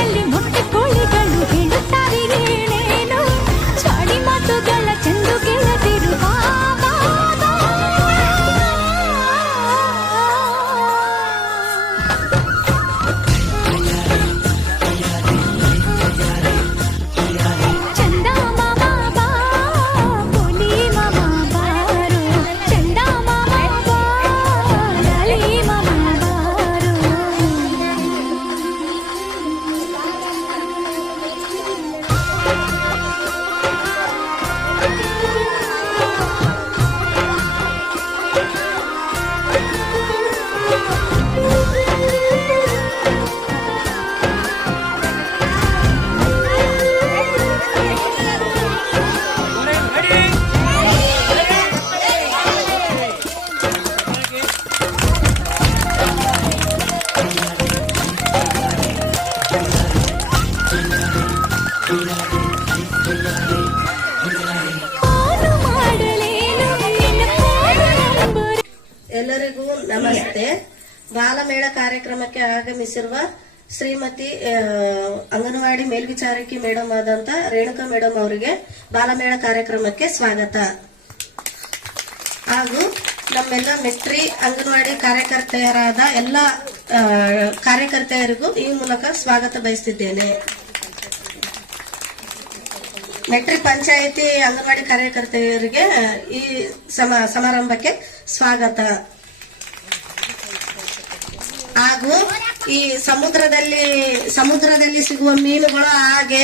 ಮನೆಯಲ್ಲಿ ಮೊಟ್ಟೆ ಕೋಳಿಗಳು ಹೇಳುತ್ತಾರೆ ಏನೇನು ಚಾಡಿ ಮಾತುಗಳ ಚೆಂಡು ಗೆಳತಿರು ಎಲ್ಲರಿಗೂ ನಮಸ್ತೆ. ಬಾಲಮೇಳ ಕಾರ್ಯಕ್ರಮಕ್ಕೆ ಆಗಮಿಸಿರುವ ಶ್ರೀಮತಿ ಅಂಗನವಾಡಿ ಮೇಲ್ವಿಚಾರಕಿ ಮೇಡಮ್ ಆದಂತ ರೇಣುಕಾ ಮೇಡಮ್ ಅವರಿಗೆ ಬಾಲಮೇಳ ಕಾರ್ಯಕ್ರಮಕ್ಕೆ ಸ್ವಾಗತ. ಹಾಗೂ ನಮ್ಮೆಲ್ಲ ಮೆಟ್ರಿ ಅಂಗನವಾಡಿ ಕಾರ್ಯಕರ್ತೆಯರಾದ ಎಲ್ಲ ಕಾರ್ಯಕರ್ತೆಯರಿಗೂ ಈ ಮೂಲಕ ಸ್ವಾಗತ ಬಯಸುತ್ತಿದ್ದೇನೆ. ಮೆಟ್ರಿ ಪಂಚಾಯಿತಿ ಅಂಗನವಾಡಿ ಕಾರ್ಯಕರ್ತೆಯರಿಗೆ ಈ ಸಮಾರಂಭಕ್ಕೆ ಸ್ವಾಗತ. ಹಾಗೂ ಈ ಸಮುದ್ರದಲ್ಲಿ ಸಿಗುವ ಮೀನುಗಳು ಹಾಗೆ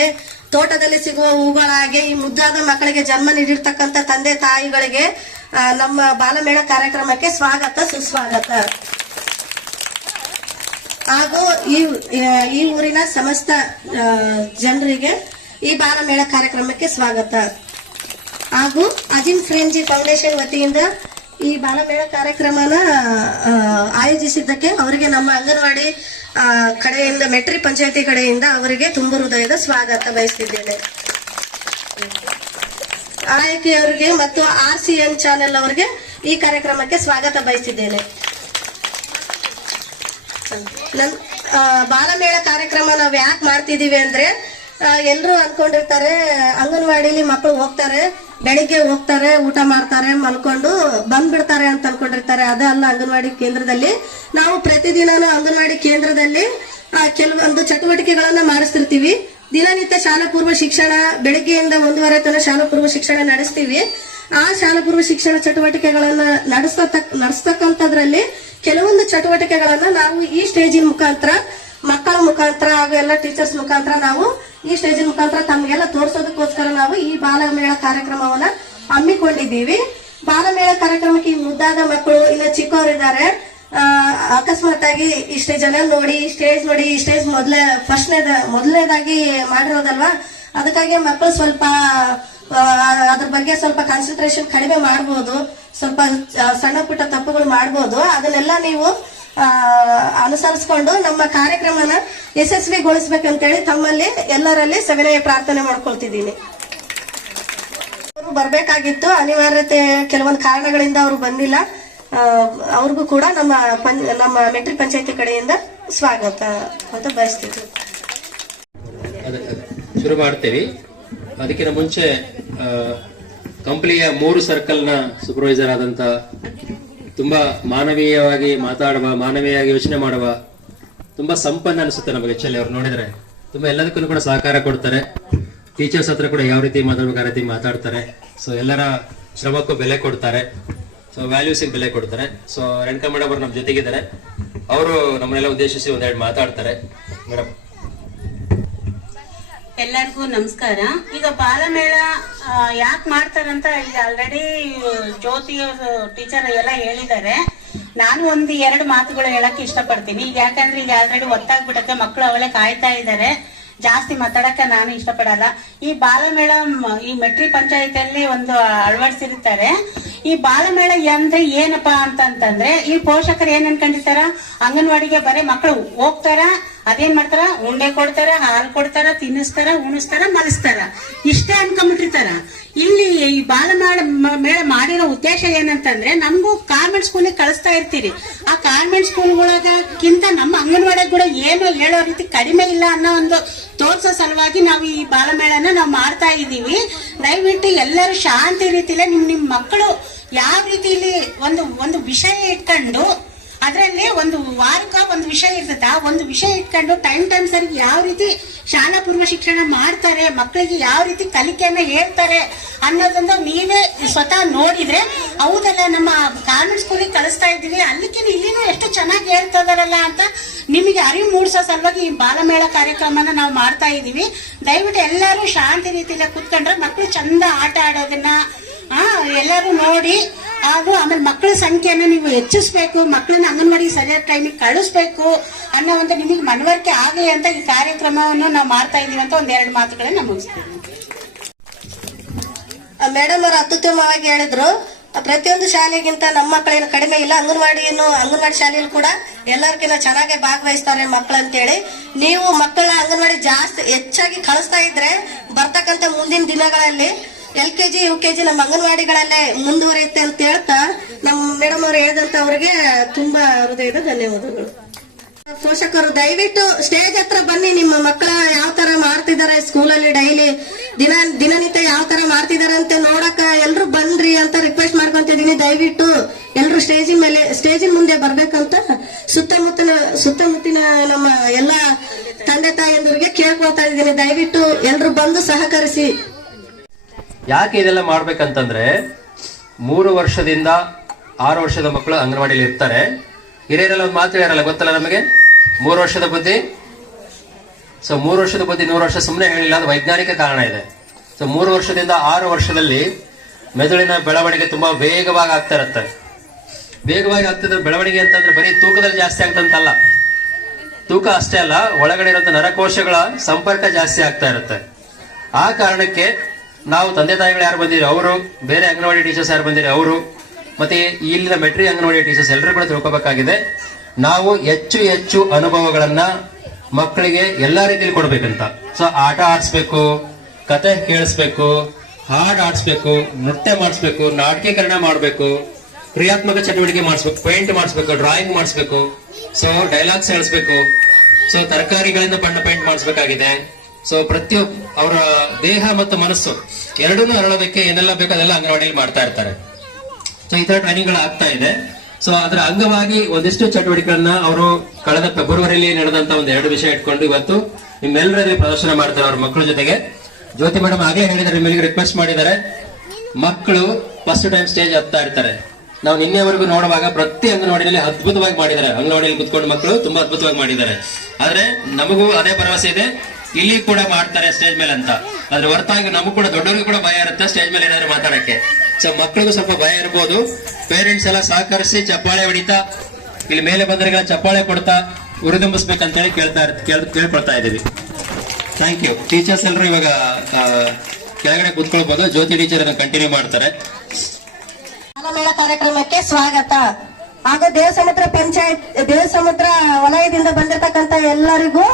ತೋಟದಲ್ಲಿ ಸಿಗುವ ಹೂಗಳ ಹಾಗೆ ಈ ಮುದ್ದಾದ ಮಕ್ಕಳಿಗೆ ಜನ್ಮ ನೀಡಿರ್ತಕ್ಕಂಥ ತಂದೆ ತಾಯಿಗಳಿಗೆ ನಮ್ಮ ಬಾಲಮೇಳ ಕಾರ್ಯಕ್ರಮಕ್ಕೆ ಸ್ವಾಗತ ಸುಸ್ವಾಗತ. ಹಾಗೂ ಈ ಊರಿನ ಸಮಸ್ತ ಜನರಿಗೆ ಈ ಬಾಲಮೇಳ ಕಾರ್ಯಕ್ರಮಕ್ಕೆ ಸ್ವಾಗತ. ಹಾಗೂ ಅಜಿಮ್ ಫ್ರೆಂಜಿ ಫೌಂಡೇಶನ್ ವತಿಯಿಂದ ಈ ಬಾಲಮೇಳ ಕಾರ್ಯಕ್ರಮನ ಆಯೋಜಿಸಿದ್ದಕ್ಕೆ ಅವರಿಗೆ ನಮ್ಮ ಅಂಗನವಾಡಿ ಕಡೆಯಿಂದ ಮೆಟ್ರಿ ಪಂಚಾಯತಿ ಕಡೆಯಿಂದ ಅವರಿಗೆ ತುಂಬ ಹೃದಯದ ಸ್ವಾಗತ ಬಯಸುತ್ತಿದ್ದೇನೆ. ಆಯ್ಕೆಯವರಿಗೆ ಮತ್ತು RCN ಚಾನೆಲ್ ಅವರಿಗೆ ಈ ಕಾರ್ಯಕ್ರಮಕ್ಕೆ ಸ್ವಾಗತ ಬಯಸಿದ್ದೇನೆ. ಬಾಲಮೇಳ ಕಾರ್ಯಕ್ರಮ ನಾವು ಯಾಕೆ ಮಾಡ್ತಿದೀವಿ ಅಂದ್ರೆ ಎಲ್ರು ಅನ್ಕೊಂಡಿರ್ತಾರೆ ಅಂಗನವಾಡಿಲಿ ಮಕ್ಕಳು ಹೋಗ್ತಾರೆ, ಬೆಳಿಗ್ಗೆ ಹೋಗ್ತಾರೆ, ಊಟ ಮಾಡ್ತಾರೆ, ಮಲ್ಕೊಂಡು ಬಂದ್ಬಿಡ್ತಾರೆ ಅಂತ ಅನ್ಕೊಂಡಿರ್ತಾರೆ. ಅದಲ್ಲ, ಅಂಗನವಾಡಿ ಕೇಂದ್ರದಲ್ಲಿ ನಾವು ಪ್ರತಿದಿನನೂ ಅಂಗನವಾಡಿ ಕೇಂದ್ರದಲ್ಲಿ ಕೆಲವೊಂದು ಚಟುವಟಿಕೆಗಳನ್ನ ಮಾಡಿಸ್ತಿರ್ತೀವಿ. ದಿನನಿತ್ಯ ಶಾಲಾ ಪೂರ್ವ ಶಿಕ್ಷಣ, ಬೆಳಿಗ್ಗೆಯಿಂದ 1:30 ತನಕ ಶಾಲಾ ಪೂರ್ವ ಶಿಕ್ಷಣ ನಡೆಸ್ತೀವಿ. ಆ ಶಾಲಾ ಪೂರ್ವ ಶಿಕ್ಷಣ ಚಟುವಟಿಕೆಗಳನ್ನ ನಡೆಸ್ತಕ್ಕಂಥದ್ರಲ್ಲಿ ಕೆಲವೊಂದು ಚಟುವಟಿಕೆಗಳನ್ನ ನಾವು ಈ ಸ್ಟೇಜಿನ ಮುಖಾಂತರ, ಮಕ್ಕಳ ಮುಖಾಂತರ ಹಾಗೂ ಎಲ್ಲ ಟೀಚರ್ಸ್ ಮುಖಾಂತರ ನಾವು ಈ ಸ್ಟೇಜಿನ ಮುಖಾಂತರ ತಮಗೆಲ್ಲ ತೋರಿಸೋದಕ್ಕೋಸ್ಕರ ನಾವು ಈ ಬಾಲಮೇಳ ಕಾರ್ಯಕ್ರಮವನ್ನ ಹಮ್ಮಿಕೊಂಡಿದ್ದೀವಿ. ಬಾಲಮೇಳ ಕಾರ್ಯಕ್ರಮಕ್ಕೆ ಈ ಮುದ್ದಾದ ಮಕ್ಕಳು ಇನ್ನು ಚಿಕ್ಕವರಿದ್ದಾರೆ. ಅಕಸ್ಮಾತ್ ಆಗಿ ಇಷ್ಟೇ ಜನ ನೋಡಿ ಈ ಸ್ಟೇಜ್ ಮೊದಲನೇದಾಗಿ ಮಾಡಿರೋದಲ್ವಾ, ಅದಕ್ಕಾಗಿ ಮಕ್ಕಳು ಸ್ವಲ್ಪ ಅದ್ರ ಬಗ್ಗೆ ಸ್ವಲ್ಪ ಕಾನ್ಸಂಟ್ರೇಷನ್ ಕಡಿಮೆ ಮಾಡಬಹುದು, ಸ್ವಲ್ಪ ಸಣ್ಣ ಪುಟ್ಟ ತಪ್ಪುಗಳು ಮಾಡಬಹುದು. ಅದನ್ನೆಲ್ಲ ನೀವು ಅನುಸರಿಸಿಕೊಂಡು ನಮ್ಮ ಕಾರ್ಯಕ್ರಮನ ಯಶಸ್ವಿಗೊಳಿಸ್ಬೇಕಂತೇಳಿ ತಮ್ಮಲ್ಲಿ ಎಲ್ಲರಲ್ಲಿ ಸವಿನಯ ಪ್ರಾರ್ಥನೆ ಮಾಡ್ಕೊಳ್ತಿದ್ದೀನಿ. ಅವರು ಬರ್ಬೇಕಾಗಿತ್ತು, ಅನಿವಾರ್ಯತೆ ಕೆಲವೊಂದು ಕಾರಣಗಳಿಂದ ಅವರು ಬಂದಿಲ್ಲ. ಅವ್ರಿಗೂ ಕೂಡ ನಮ್ಮ ಮೆಟ್ರಿ ಪಂಚಾಯತಿ ಕಡೆಯಿಂದ ಸ್ವಾಗತ ಅಂತ ಬಯಸ್ತೀವಿ. ಶುರು ಮಾಡ್ತೇವೆ. ಅದಕ್ಕಿಂತ ಮುಂಚೆ ಕಂಪ್ನಿಯ 3 ಸರ್ಕಲ್ನ ಸೂಪರ್ವೈಸರ್ ಆದಂತ ತುಂಬಾ ಮಾನವೀಯವಾಗಿ ಮಾತಾಡುವ, ಮಾನವೀಯವಾಗಿ ಯೋಚನೆ ಮಾಡುವ, ತುಂಬಾ ಸಂಪನ್ನ ಅನಿಸುತ್ತೆ ನಮಗೆ. ಆಕ್ಚುಲಿ ಅವ್ರು ನೋಡಿದ್ರೆ ತುಂಬಾ ಎಲ್ಲದಕ್ಕೂ ಕೂಡ ಸಹಕಾರ ಕೊಡ್ತಾರೆ. ಟೀಚರ್ಸ್ ಹತ್ರ ಕೂಡ ಯಾವ ರೀತಿ ಮಾತಾಡ್ಬೇಕು ಆ ರೀತಿ ಮಾತಾಡ್ತಾರೆ. ಸೊ ಎಲ್ಲರ ಶ್ರಮಕ್ಕೂ ಬೆಲೆ ಕೊಡ್ತಾರೆ, ಸೊ ವ್ಯಾಲ್ಯೂಸಿಗೆ ಬೆಲೆ ಕೊಡ್ತಾರೆ. ಸೊ ರೇಣುಕಾ ಮೇಡಮ್ ಅವರು ನಮ್ಮ ಜೊತೆಗಿದ್ದಾರೆ. ಅವರು ನಮ್ಮನ್ನೆಲ್ಲ ಉದ್ದೇಶಿಸಿ ಒಂದೆರಡು ಮಾತಾಡ್ತಾರೆ. ಮೇಡಮ್. ಎಲ್ಲರಿಗೂ ನಮಸ್ಕಾರ. ಈಗ ಬಾಲಮೇಳ ಯಾಕೆ ಮಾಡ್ತಾರಂತ ಈಗ ಆಲ್ರೆಡಿ ಜ್ಯೋತಿ ಟೀಚರ್ ಎಲ್ಲ ಹೇಳಿದ್ದಾರೆ. ನಾನು ಒಂದು 2 ಮಾತುಗಳು ಹೇಳಕ್ ಇಷ್ಟಪಡ್ತೀನಿ. ಈಗ ಯಾಕಂದ್ರೆ ಈಗ ಆಲ್ರೆಡಿ ಒತ್ತಾಗ್ಬಿಡತ್ತೆ, ಮಕ್ಕಳು ಅವಳೆ ಕಾಯ್ತಾ ಇದ್ದಾರೆ. ಜಾಸ್ತಿ ಮಾತಾಡಕ್ಕೆ ನಾನು ಇಷ್ಟಪಡಲ್ಲ. ಈ ಬಾಲಮೇಳ ಈ ಮೆಟ್ರಿ ಪಂಚಾಯತಿಯಲ್ಲಿ ಒಂದು ಅಳವಡಿಸಿರ್ತಾರೆ. ಈ ಬಾಲಮೇಳ ಅಂದ್ರೆ ಏನಪ್ಪಾ ಅಂತಂತಂದ್ರೆ ಈ ಪೋಷಕರು ಏನ್ ಅನ್ಕೊಂಡಿರ್ತಾರ, ಅಂಗನವಾಡಿಗೆ ಬರೀ ಮಕ್ಕಳು ಹೋಗ್ತಾರ, ಅದೇನ್ ಮಾಡ್ತಾರ, ಉಂಡೆ ಕೊಡ್ತಾರ, ಹಾಲು ಕೊಡ್ತಾರ, ತಿನ್ನಿಸ್ತಾರ, ಉಣಿಸ್ತಾರ, ಮಲಿಸ್ತಾರ, ಇಷ್ಟೇ ಅನ್ಕೊಂಡ್ಬಿಟ್ಟಿರ್ತಾರ. ಇಲ್ಲಿ ಈ ಮೇಳ ಮಾಡಿರೋ ಉದ್ದೇಶ ಏನಂತಂದ್ರೆ, ನಮಗೂ ಕಾನ್ವೆಂಟ್ ಸ್ಕೂಲಿಗೆ ಕಳಿಸ್ತಾ ಇರ್ತೀರಿ, ಆ ಕಾನ್ವೆಂಟ್ ಸ್ಕೂಲ್ಗಳಗಿಂತ ನಮ್ಮ ಅಂಗನವಾಡಿಗೆ ಕೂಡ ಏನು ಹೇಳೋ ರೀತಿ ಕಡಿಮೆ ಇಲ್ಲ ಅನ್ನೋ ಒಂದು ತೋರ್ಸೋ ಸಲುವಾಗಿ ನಾವು ಈ ಬಾಲಮೇಳನ ನಾವು ಮಾಡ್ತಾ ಇದ್ದೀವಿ. ದಯವಿಟ್ಟು ಎಲ್ಲರೂ ಶಾಂತಿ ರೀತಿಲೇ ನಿಮ್ ಮಕ್ಕಳು ಯಾವ ರೀತಿಲಿ ಒಂದು ವಿಷಯ ಇಟ್ಕೊಂಡು, ಅದರಲ್ಲಿ ಒಂದು ವಾರಕ್ಕ ಒಂದು ವಿಷಯ ಇರ್ತದೆ, ಆ ಒಂದು ವಿಷಯ ಇಟ್ಕೊಂಡು ಟೈಮ್ ಸರಿ ಯಾವ ರೀತಿ ಶಾಲಾ ಪೂರ್ವ ಶಿಕ್ಷಣ ಮಾಡ್ತಾರೆ, ಮಕ್ಕಳಿಗೆ ಯಾವ ರೀತಿ ಕಲಿಕೆಯನ್ನ ಹೇಳ್ತಾರೆ ಅನ್ನೋದನ್ನ ನೀವೇ ಸ್ವತಃ ನೋಡಿದ್ರೆ, ಹೌದಲ್ಲ ನಮ್ಮ ಕಾನ್ವೆಂಟ್ ಸ್ಕೂಲಿಗೆ ಕಳಿಸ್ತಾ ಇದ್ದೀವಿ, ಅಲ್ಲಿಗಿನ ಇಲ್ಲಿನೂ ಎಷ್ಟು ಚೆನ್ನಾಗಿ ಹೇಳ್ತಾ ಇದಾರಲ್ಲ ಅಂತ ನಿಮಗೆ ಅರಿವು ಮೂಡಿಸೋ ಸಲುವಾಗಿ ಈ ಬಾಲಮೇಳ ಕಾರ್ಯಕ್ರಮನ ನಾವು ಮಾಡ್ತಾ ಇದೀವಿ. ದಯವಿಟ್ಟು ಎಲ್ಲರೂ ಶಾಂತಿ ರೀತಿಯಿಂದ ಕೂತ್ಕೊಂಡ್ರೆ ಮಕ್ಕಳು ಚಂದ ಆಟ ಆಡೋದನ್ನ ಎಲ್ಲರೂ ನೋಡಿ, ಹಾಗೂ ಆಮೇಲೆ ಮಕ್ಕಳ ಸಂಖ್ಯೆಯನ್ನ ನೀವು ಹೆಚ್ಚಿಸ್ಬೇಕು, ಮಕ್ಕಳನ್ನ ಅಂಗನವಾಡಿ ಸರಿಯಾದ ಟೈಮಿಗೆ ಕಳಿಸ್ಬೇಕು ಅನ್ನೋ ಒಂದು ನಿಮಗೆ ಮನವರಿಕೆ ಆಗಲಿ ಅಂತ ಈ ಕಾರ್ಯಕ್ರಮವನ್ನು ನಾವು ಮಾಡ್ತಾ ಇದೀವಿ ಅಂತ ಒಂದೆರಡು ಮಾತುಗಳನ್ನ ಮುಗಿಸ್ತೀವಿ. ಮೇಡಮ್ ಅವರು ಅತ್ಯುತ್ತಮವಾಗಿ ಹೇಳಿದ್ರು, ಪ್ರತಿಯೊಂದು ಶಾಲೆಗಿಂತ ನಮ್ಮ ಮಕ್ಕಳೇನು ಕಡಿಮೆ ಇಲ್ಲ, ಅಂಗನವಾಡಿ ಶಾಲೆಯಲ್ಲಿ ಕೂಡ ಎಲ್ಲರಿಗಿಂತ ಚೆನ್ನಾಗಿ ಭಾಗವಹಿಸ್ತಾರೆ ಮಕ್ಕಳು ಅಂತೇಳಿ. ನೀವು ಮಕ್ಕಳ ಅಂಗನವಾಡಿ ಜಾಸ್ತಿ ಹೆಚ್ಚಾಗಿ ಕಳಿಸ್ತಾ ಇದ್ರೆ ಬರ್ತಕ್ಕಂಥ ಮುಂದಿನ ದಿನಗಳಲ್ಲಿ LKG UKG ನಮ್ಮ ಅಂಗನವಾಡಿಗಳಲ್ಲೇ ಮುಂದುವರಿಯುತ್ತೆ ಅಂತ ಹೇಳ್ತಾ ನಮ್ಮ ಮೇಡಮ್ ಅವರು ಹೇಳಿದಂತ ಅವರಿಗೆ ತುಂಬಾ ಹೃದಯದ ಧನ್ಯವಾದಗಳು. ಪೋಷಕರು ದಯವಿಟ್ಟು ಸ್ಟೇಜ್ ಹತ್ರ ಬನ್ನಿ, ನಿಮ್ಮ ಮಕ್ಕಳ ಯಾವ ತರ ಮಾಡ್ತಿದ್ದಾರೆ ಸ್ಕೂಲಲ್ಲಿ ಡೈಲಿ ದಿನನಿತ್ಯ ಯಾವ ತರ ಮಾಡ್ತಿದಾರೆ ಅಂತ ನೋಡಕ ಎಲ್ರು ಬನ್ರಿ ಅಂತ ರಿಕ್ವೆಸ್ಟ್ ಮಾಡ್ಕೊಂತಿದೀನಿ. ದಯವಿಟ್ಟು ಎಲ್ರು ಸ್ಟೇಜಿನ ಮುಂದೆ ಬರ್ಬೇಕಂತ ಸುತ್ತಮುತ್ತಿನ ನಮ್ಮ ಎಲ್ಲಾ ತಂದೆ ತಾಯಿಯಂದರಿಗೆ ಕೇಳ್ಕೊಳ್ತಾ ಇದ್ದೀನಿ. ದಯವಿಟ್ಟು ಎಲ್ರು ಬಂದು ಸಹಕರಿಸಿ. ಯಾಕೆ ಇದೆಲ್ಲ ಮಾಡ್ಬೇಕಂತಂದ್ರೆ, 3 ವರ್ಷದಿಂದ 6 ವರ್ಷದ ಮಕ್ಕಳು ಅಂಗನವಾಡಿಯಲ್ಲಿ ಇರ್ತಾರೆ. ಹಿರಿಯರೆಲ್ಲ ಒಂದು ಮಾತು ಹೇಳಿರಲ್ಲ, ಗೊತ್ತಲ್ಲ ನಮಗೆ, 3 ವರ್ಷದ ಬುದ್ಧಿ. ಸೊ 3 ವರ್ಷದ ಬುದ್ಧಿ 100 ವರ್ಷ ಸುಮ್ಮನೆ ಹೇಳಿಲ್ಲ, ಅದು ವೈಜ್ಞಾನಿಕ ಕಾರಣ ಇದೆ. ಸೊ 3 ವರ್ಷದಿಂದ 6 ವರ್ಷದಲ್ಲಿ ಮೆದುಳಿನ ಬೆಳವಣಿಗೆ ತುಂಬಾ ವೇಗವಾಗಿ ಆಗ್ತಾ ಇರುತ್ತೆ. ವೇಗವಾಗಿ ಆಗ್ತದೆ ಬೆಳವಣಿಗೆ ಅಂತಂದ್ರೆ ಬರೀ ತೂಕದಲ್ಲಿ ಜಾಸ್ತಿ ಆಗ್ತಂತಲ್ಲ, ತೂಕ ಅಷ್ಟೇ ಅಲ್ಲ, ಒಳಗಡೆ ಇರುವಂತ ನರಕೋಶಗಳ ಸಂಪರ್ಕ ಜಾಸ್ತಿ ಆಗ್ತಾ ಇರುತ್ತೆ. ಆ ಕಾರಣಕ್ಕೆ ನಾವು ತಂದೆ ತಾಯಿಗಳು ಯಾರು ಬಂದಿರಿ ಅವರು, ಬೇರೆ ಅಂಗನವಾಡಿ ಟೀಚರ್ಸ್ ಯಾರು ಬಂದಿರಿ ಅವರು, ಮತ್ತೆ ಇಲ್ಲಿನ ಮೆಟ್ರಿ ಅಂಗನವಾಡಿ ಟೀಚರ್ಸ್ ಎಲ್ಲರೂ ಕೂಡ ತಿಳ್ಕೊಬೇಕಾಗಿದೆ. ನಾವು ಹೆಚ್ಚು ಅನುಭವಗಳನ್ನ ಮಕ್ಕಳಿಗೆ ಎಲ್ಲಾ ರೀತಿಯಲ್ಲಿ ಕೊಡ್ಬೇಕಂತ. ಸೊ ಆಟ ಆಡಿಸ್ಬೇಕು, ಕತೆ ಕೇಳಿಸ್ಬೇಕು, ಹಾಡು ಆಡಿಸ್ಬೇಕು, ನೃತ್ಯ ಮಾಡಿಸ್ಬೇಕು, ನಾಟಕೀಕರಣ ಮಾಡಬೇಕು, ಕ್ರಿಯಾತ್ಮಕ ಚಟುವಟಿಕೆ ಮಾಡಿಸ್ಬೇಕು, ಪೇಂಟ್ ಮಾಡಿಸ್ಬೇಕು, ಡ್ರಾಯಿಂಗ್ ಮಾಡಿಸ್ಬೇಕು, ಸೊ ಡೈಲಾಗ್ಸ್ ಹೇಳಿಸ್ಬೇಕು, ಸೊ ತರಕಾರಿಗಳಿಂದ ಬಣ್ಣ ಪೇಂಟ್ ಮಾಡಿಸ್ಬೇಕಾಗಿದೆ. ಸೊ ಪ್ರತಿಯೊಬ್ಬ ಅವರ ದೇಹ ಮತ್ತು ಮನಸ್ಸು ಎರಡನ್ನೂ ಅರಳೋದಕ್ಕೆ ಏನೆಲ್ಲ ಬೇಕೋ ಅದೆಲ್ಲ ಅಂಗನವಾಡಿಯಲ್ಲಿ ಮಾಡ್ತಾ ಇರ್ತಾರೆ. ಸೊ ಈ ತರ ಟ್ರೈನಿಂಗ್ಗಳು ಆಗ್ತಾ ಇದೆ. ಸೊ ಅದರ ಅಂಗವಾಗಿ ಒಂದಿಷ್ಟು ಚಟುವಟಿಕೆಗಳನ್ನ ಅವರು ಕಳೆದ ಫೆಬ್ರವರಿಯಲ್ಲಿ ನಡೆದಂತ 2 ವಿಷಯ ಇಟ್ಕೊಂಡು ಇವತ್ತು ನಿಮ್ಮೆಲ್ಲರಲ್ಲಿ ಪ್ರದರ್ಶನ ಮಾಡ್ತಾರೆ ಅವ್ರ ಮಕ್ಕಳ ಜೊತೆಗೆ. ಜ್ಯೋತಿ ಮೇಡಮ್ ಆಗಲೇ ಹೇಳಿದ್ದಾರೆ, ನಿಮಗೆ ರಿಕ್ವೆಸ್ಟ್ ಮಾಡಿದ್ದಾರೆ, ಮಕ್ಕಳು ಫಸ್ಟ್ ಟೈಮ್ ಸ್ಟೇಜ್ ಹತ್ತಾ ಇರ್ತಾರೆ. ನಾವು ನಿನ್ನೆವರೆಗೂ ನೋಡುವಾಗ ಪ್ರತಿ ಅಂಗನವಾಡಿಯಲ್ಲಿ ಅದ್ಭುತವಾಗಿ ಮಾಡಿದ್ದಾರೆ, ಅಂಗನವಾಡಿಯಲ್ಲಿ ಕುತ್ಕೊಂಡು ಮಕ್ಕಳು ತುಂಬಾ ಅದ್ಭುತವಾಗಿ ಮಾಡಿದ್ದಾರೆ. ಆದ್ರೆ ನಮಗೂ ಅದೇ ಭರವಸೆ ಇದೆ, ಇಲ್ಲಿ ಕೂಡ ಮಾಡ್ತಾರೆ ಸ್ಟೇಜ್ ಮೇಲೆ ಅಂತ. ಅದ್ರ ಹೊರತಾಗಿ ನಮಗೂ ಕೂಡ ದೊಡ್ಡವ್ರಿಗೂ ಕೂಡ ಭಯ ಇರುತ್ತೆ ಸ್ಟೇಜ್ ಮೇಲೆ ಏನಾದ್ರು ಮಾತಾಡಕ್ಕೆ. ಸೊ ಮಕ್ಕಳಿಗೂ ಸ್ವಲ್ಪ ಭಯ ಇರ್ಬೋದು. ಪೇರೆಂಟ್ಸ್ ಎಲ್ಲ ಸಹಕರಿಸಿ ಚಪ್ಪಾಳೆ ಹೊಡಿತಾ, ಇಲ್ಲಿ ಮೇಲೆ ಬಂದವರಿಗೆಲ್ಲ ಚಪ್ಪಾಳೆ ಕೊಡ್ತಾ ಉರಿದುಂಬಿಸ್ಬೇಕಂತೇಳಿ ಕೇಳ್ಕೊಳ್ತಾ ಇದ್ದೀವಿ. Thank you. ಟೀಚರ್ಸ್ ಎಲ್ಲರೂ ಇವಾಗ ಕೆಳಗಡೆ ಕೂತ್ಕೊಳ್ಬಹುದು. ಜ್ಯೋತಿ ಟೀಚರ್ ಅದನ್ನ ಕಂಟಿನ್ಯೂ ಮಾಡ್ತಾರೆ. ಬಾಲಮೇಳ ಕಾರ್ಯಕ್ರಮಕ್ಕೆ ಸ್ವಾಗತ. ಹಾಗೂ ದೇವಸಮುದ್ರ ವಲಯದಿಂದ ಬಂದಿರತಕ್ಕಂತ ಎಲ್ಲರಿಗೂ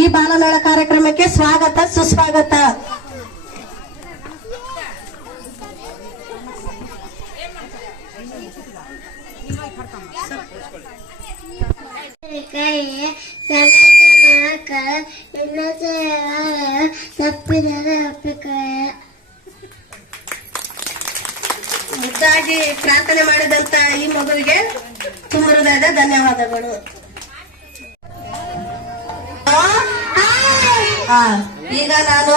ಈ ಬಾಲಮೇಳ ಕಾರ್ಯಕ್ರಮಕ್ಕೆ ಸ್ವಾಗತ, ಸುಸ್ವಾಗತ. ಮುದ್ದಾಗಿ ಪ್ರಾರ್ಥನೆ ಮಾಡಿದಂತ ಈ ಮಗುವಿಗೆ ತುಂಬ ಹೃದಯದ ಧನ್ಯವಾದಗಳು. ಈಗ ನಾನು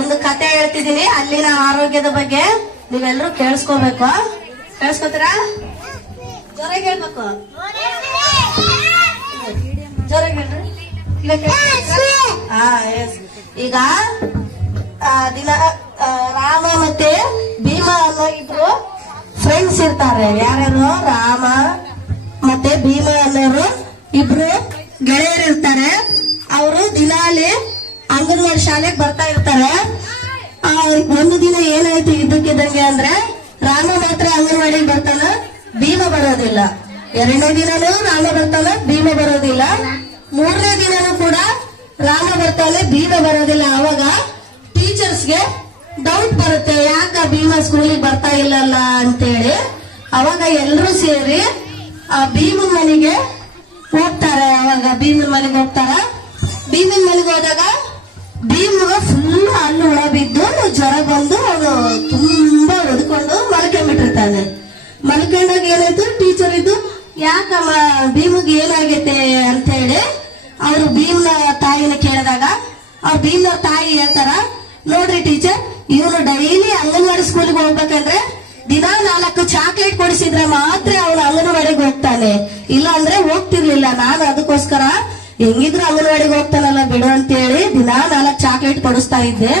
ಒಂದು ಕತೆ ಹೇಳ್ತಿದ್ದೀನಿ ಅಲ್ಲಿನ ಆರೋಗ್ಯದ ಬಗ್ಗೆ. ನೀವೆಲ್ಲರೂ ಕೇಳಿಸ್ಕೋಬೇಕು. ಕೇಳಿಸ್ಕೊತೀರಾ? ಜೋರಾಗಿ ಹೇಳ್ಬೇಕು. ಜೋರಾಗಿ ಹೇಳ್ರಿ. ಈಗ ದಿನ ರಾಮ ಮತ್ತೆ ಭೀಮ ಅನ್ನೋ ಇಬ್ರು ಫ್ರೆಂಡ್ಸ್ ಇರ್ತಾರೆ. ಯಾರ್ಯಾರು? ರಾಮ ಮತ್ತೆ ಭೀಮ ಅನ್ನೋರು ಇಬ್ರು ಗೆಳೆಯರು ಇರ್ತಾರೆ. ಅವರು ದಿನಾಲಿ ಅಂಗನವಾಡಿ ಶಾಲೆಗೆ ಬರ್ತಾ ಇರ್ತಾರೆ. ಒಂದು ದಿನ ಏನಾಯ್ತು ಇದ್ದಕ್ಕಿದ್ದಂಗೆ ಅಂದ್ರೆ ರಾಮ ಮಾತ್ರ ಅಂಗನವಾಡಿಗೆ ಬರ್ತಾನ, ಭೀಮ ಬರೋದಿಲ್ಲ. 2ನೇ ದಿನನೂ ರಾಮ ಬರ್ತಾನ, ಭೀಮ ಬರೋದಿಲ್ಲ. 3ನೇ ದಿನನೂ ಕೂಡ ರಾಮ ಬರ್ತಾನೆ, ಭೀಮ ಬರೋದಿಲ್ಲ. ಅವಾಗ ಟೀಚರ್ಸ್ಗೆ ಡೌಟ್ ಬರುತ್ತೆ, ಯಾಕ ಭೀಮ ಸ್ಕೂಲಿಗೆ ಬರ್ತಾ ಇಲ್ಲಲ್ಲ ಅಂತೇಳಿ. ಅವಾಗ ಎಲ್ಲರೂ ಸೇರಿ ಆ ಭೀಮನ್ ಮನೆಗೆ ಹೋಗ್ತಾರೆ. ಅವಾಗ ಭೀಮನ್ ಮನೆಗೆ ಹೋಗ್ತಾರ. ಭೀಮನ್ ಮನೆಗೆ ಹೋದಾಗ ಭೀಮಗ ಫುಲ್ ಹಲ್ಲು ಹುಳ ಬಿದ್ದು ಜ್ವರ ಬಂದು ಅವನು ತುಂಬಾ ಹೊದ್ಕೊಂಡು ಮಲ್ಕೊಂಡ್ಬಿಟ್ಟಿರ್ತಾನೆ. ಮಲ್ಕೊಂಡಾಗ ಏನಾಯ್ತು, ಟೀಚರ್ ಇದ್ದು ಯಾಕಮ್ಮ ಭೀಮಗೆ ಏನಾಗೈತೆ ಅಂತ ಹೇಳಿ ಅವ್ರು ಭೀಮ್ನ ತಾಯಿನ ಕೇಳಿದಾಗ ಅವ್ರ ಭೀಮ್ನ ತಾಯಿ ಹೇಳ್ತಾರ, ನೋಡ್ರಿ ಟೀಚರ್, ಇವನು ಡೈಲಿ ಅಂಗನವಾಡಿ ಸ್ಕೂಲ್ಗೆ ಹೋಗ್ಬೇಕಂದ್ರೆ ದಿನಾ 4 ಚಾಕ್ಲೇಟ್ ಕೊಡಿಸಿದ್ರೆ ಮಾತ್ರ ಅವನು ಅಂಗನವಾಡಿಗೆ ಹೋಗ್ತಾನೆ, ಇಲ್ಲ ಅಂದ್ರೆ ಹೋಗ್ತಿರ್ಲಿಲ್ಲ. ನಾನು ಅದಕ್ಕೋಸ್ಕರ ಹೆಂಗಿದ್ರು ಅಂಗನವಾಡಿಗೆ ಹೋಗ್ತಾನಲ್ಲ ಬಿಡು ಅಂತ ಹೇಳಿ ದಿನಾ 4 ಚಾಕ್ಲೇಟ್ ಕೊಡಿಸ್ತಾ ಇದ್ದೆ.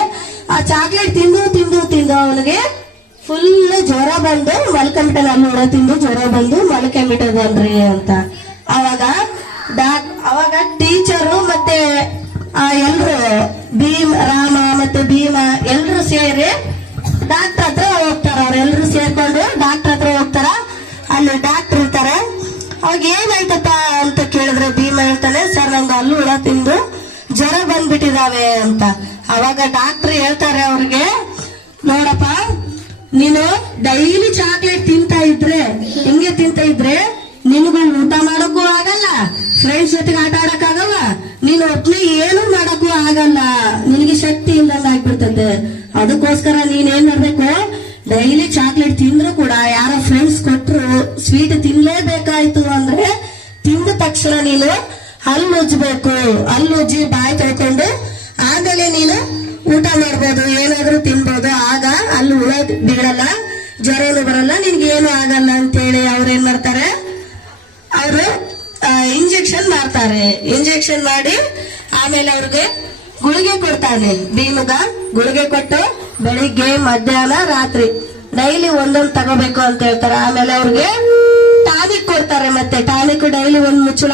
ಆ ಚಾಕ್ಲೇಟ್ ತಿಂದು ತಿಂದು ತಿಂದು ಅವನಿಗೆ ಫುಲ್ ಜ್ವರ ಬಂದು ಮಲ್ಕೊಂಡ್ಬಿಟ್ಟದ. ಅಲ್ಲಿ ಹುಳ ತಿಂದು ಜ್ವರ ಬಂದು ಮಲ್ಕೊಂಡ್ಬಿಟ್ಟದನ್ರಿ ಅಂತ. ಅವಾಗ ಟೀಚರು ಮತ್ತೆ ಎಲ್ರು ರಾಮ ಮತ್ತೆ ಭೀಮ ಎಲ್ರು ಸೇರಿ ಡಾಕ್ಟರ್ ಹತ್ರ ಹೋಗ್ತಾರ. ಅವ್ರೆಲ್ರು ಸೇರ್ಕೊಂಡು ಡಾಕ್ಟರ್ ಹತ್ರ ಹೋಗ್ತಾರ. ಅಲ್ಲಿ ಡಾಕ್ಟರ್ ಇರ್ತಾರೆ. ಅವಾಗ ಏನಾಯ್ತಪ್ಪ ಅಂತ ಕೇಳಿದ್ರೆ ಭೀಮ ಹೇಳ್ತಾನೆ, ಸರ್ ನಂಗೆ ಹಲ್ಲು ಹುಳ ತಿಂದು ಜ್ವರ ಬಂದ್ಬಿಟ್ಟಿದಾವೆ ಅಂತ. ಅವಾಗ ಡಾಕ್ಟರ್ ಹೇಳ್ತಾರೆ ಅವ್ರಿಗೆ, ನೋಡಪ್ಪ, ನೀನು ಡೈಲಿ ಚಾಕ್ಲೇಟ್ ತಿಂತಾ ಇದ್ರೆ ಹಿಂಗೆ ತಿಂತಾ ಇದ್ರೆ ನಿನ್ಗೂ ಊಟ ಮಾಡಕ್ಕೂ ಆಗಲ್ಲ, ಫ್ರೆಂಡ್ಸ್ ಜೊತೆಗೆ ಆಟ ಆಡಕ್ ಆಗಲ್ಲ, ನೀನು ಒಟ್ಲಿ ಏನು ಮಾಡಕ್ಕೂ ಆಗಲ್ಲ, ನಿನಗೆ ಶಕ್ತಿ ಇಲ್ದಂಗ ಆಗ್ಬಿಡ್ತದೆ. ಅದಕ್ಕೋಸ್ಕರ ನೀನೇನ್ ಮಾಡ್ಬೇಕು, ಡೈಲಿ ಚಾಕ್ಲೇಟ್ ತಿಂದ್ರು ಕೂಡ ಯಾರೋ ಫ್ರೆಂಡ್ಸ್ ಕೊಟ್ರು ಸ್ವೀಟ್ ತಿನ್ಲೇಬೇಕಾಯ್ತು ಅಂದ್ರೆ ತಿಂದ ತಕ್ಷಣ ನೀನು ಹಲ್ಲು ಉಜ್ಬೇಕು. ಹಲ್ಲು ಉಜ್ಜಿ ಬಾಯಿ ತೊಳ್ಕೊಂಡು ಆಮೇಲೆ ನೀನು ಊಟ ಮಾಡ್ಬೋದು, ಏನಾದ್ರೂ ತಿನ್ಬೋದು. ಆಗ ಅಲ್ಲಿ ಹುಳ ಬೀಳಲ್ಲ, ಜ್ವರನು ಬರಲ್ಲ, ನಿನ್ಗೆ ಏನು ಆಗಲ್ಲ ಅಂತೇಳಿ ಅವ್ರೇನ್ ಮಾಡ್ತಾರೆ, ಅವರು ಇಂಜೆಕ್ಷನ್ ಮಾಡ್ತಾರೆ. ಇಂಜೆಕ್ಷನ್ ಮಾಡಿ ಆಮೇಲೆ ಅವ್ರಿಗೆ ಗುಳಿಗೆ ಕೊಡ್ತಾನೆ. ಭೀಮಗ ಗುಳಿಗೆ ಕೊಟ್ಟು ಬೆಳಿಗ್ಗೆ ಮಧ್ಯಾಹ್ನ ರಾತ್ರಿ ಡೈಲಿ ಒಂದೊಂದು ತಗೋಬೇಕು ಅಂತ ಹೇಳ್ತಾರೆ. ಆಮೇಲೆ ಅವ್ರಿಗೆ ಟಾನಿಕ್ ಕೊಡ್ತಾರೆ. ಮತ್ತೆ ಟಾನಿಕ್ ಡೈಲಿ 1 ಮುಚ್ಚಳ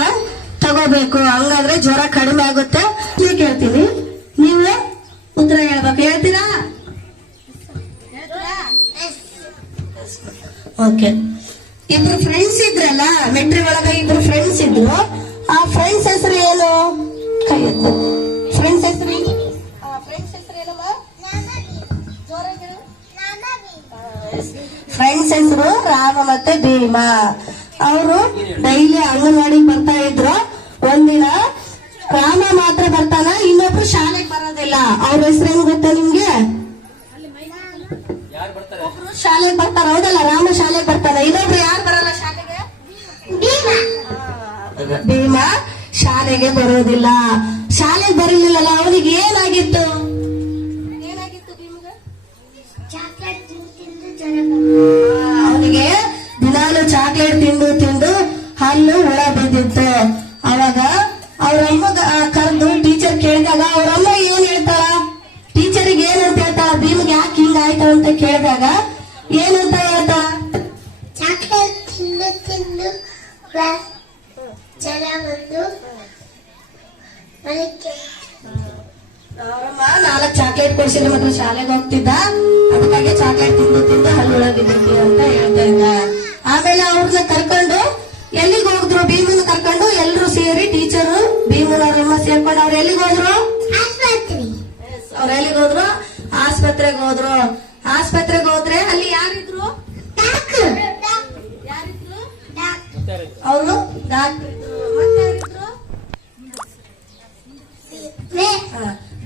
ತಗೋಬೇಕು, ಹಂಗಾದ್ರೆ ಜ್ವರ ಕಡಿಮೆ ಆಗುತ್ತೆ. ಕೇಳ್ತೀನಿ, ನೀವು ಉತ್ತರ ಹೇಳ್ಬೇಕು. ಹೇಳ್ತೀರಾ? ಓಕೆ. ಇಬ್ರು ಫ್ರೆಂಡ್ಸ್ ಇದ್ರಲ್ಲ, ಮೆಟ್ರಿ ಒಳಗ ಇಬ್ರು ಫ್ರೆಂಡ್ಸ್ ಇದ್ರು. ಆ ಫ್ರೆಂಡ್ಸ್ ಹೆಸರು ಏನು? ಕೈ ಎತ್ತು. ಫ್ರೆಂಡ್ಸ್ ಹೆಸರು ಫ್ರೆಂಡ್ಸ್ ಹೆಸರು ರಾಮ ಮತ್ತೆ ಭೀಮ. ಅವರು ಡೈಲಿ ಅಂಗನವಾಡಿಗೆ ಬರ್ತಾ ಇದ್ರು. ಒಂದಿನ ರಾಮ ಮಾತ್ರ ಬರ್ತಾನ, ಇನ್ನೊಬ್ರು ಶಾಲೆಗೆ ಬರೋದಿಲ್ಲ. ಅವ್ರ ಹೆಸರೇನು ಗೊತ್ತಾ ನಿಮ್ಗೆ? ಒಬ್ರು ಶಾಲೆಗೆ ಬರ್ತಾರ, ಹೌದಲ್ಲ? ರಾಮ ಶಾಲೆಗೆ ಬರ್ತಾನ, ಇನ್ನೊಬ್ರು ಯಾರು ಬರಲ್ಲ ಶಾಲೆಗೆ? ಭೀಮ ಶಾಲೆಗೆ ಬರೋದಿಲ್ಲ. ಶಾಲೆಗೆ ಬರಲಿಲ್ಲಲ್ಲ, ಅವನಿಗೆ ಏನಾಗಿತ್ತು? ಅವನಿಗೆ ದಿನಾಲು ಚಾಕ್ಲೇಟ್ ತಿಂದು ತಿಂದು ಹಲ್ಲು ಹುಳ ಬಿದ್ದಿತ್ತು. ಅವಾಗ ಅವ್ರಮ್ಮ ಕರೆದು ಟೀಚರ್ ಕೇಳಿದಾಗ ಅವ್ರಮ್ಮ ಏನ್ ಹೇಳ್ತಾಳ, ಟೀಚರಿಗೆ ಏನಂತ ಹೇಳ್ತಾಳ, ಭೀಮ್ಗೆ ಯಾಕೆ ಹಿಂಗಾಯ್ತು ಅಂತ ಕೇಳಿದಾಗ ಏನಂತ ಹೇಳ್ತಾಳ? ಚಾಕ್ಲೇಟ್ ತಿಂದು ತಿಂದು ಜ್ವರ ಬಂದು ಅವರಮ್ಮ 4 ಚಾಕ್ಲೇಟ್ ಕೊಡ್ಸಿದ್ರೆ ಮಾತ್ರ ಶಾಲೆಗೆ ಹೋಗ್ತಿದ್ದ, ಅದಕ್ಕಾಗಿ ಚಾಕ್ಲೇಟ್ ತಿಂದು ತಿಂದು ಹಲ್ಲು ಹುಳ ಬಿದ್ದಿತ್ತು ಅಂತ ಹೇಳ್ತಾ ಇದ್ದ. ಆಮೇಲೆ ಅವ್ರನ್ನ ಕರ್ಕೊಂಡು ಎಲ್ಲಿಗೆ ಹೋಗಿದ್ರು? ಭೀಮನ ಕರ್ಕೊಂಡು ಎಲ್ರು ಸೇರಿ ಟೀಚರು ಭೀಮನ ಅವರಮ್ಮ ಸೇರ್ಕೊಂಡು ಅವ್ರು ಎಲ್ಲಿಗೆ ಹೋದ್ರು? ಅವ್ರು ಎಲ್ಲಿಗೆ ಹೋದ್ರು? ಆಸ್ಪತ್ರೆಗೆ ಹೋದ್ರು. ಆಸ್ಪತ್ರೆಗೆ ಹೋದ್ರೆ ಅಲ್ಲಿ ಯಾರಿದ್ರು? ಯಾರಿದ್ರು? ಅವರು ಡಾಕ್ಟರ್ ಇದ್ರು. ಮತ್ತೆ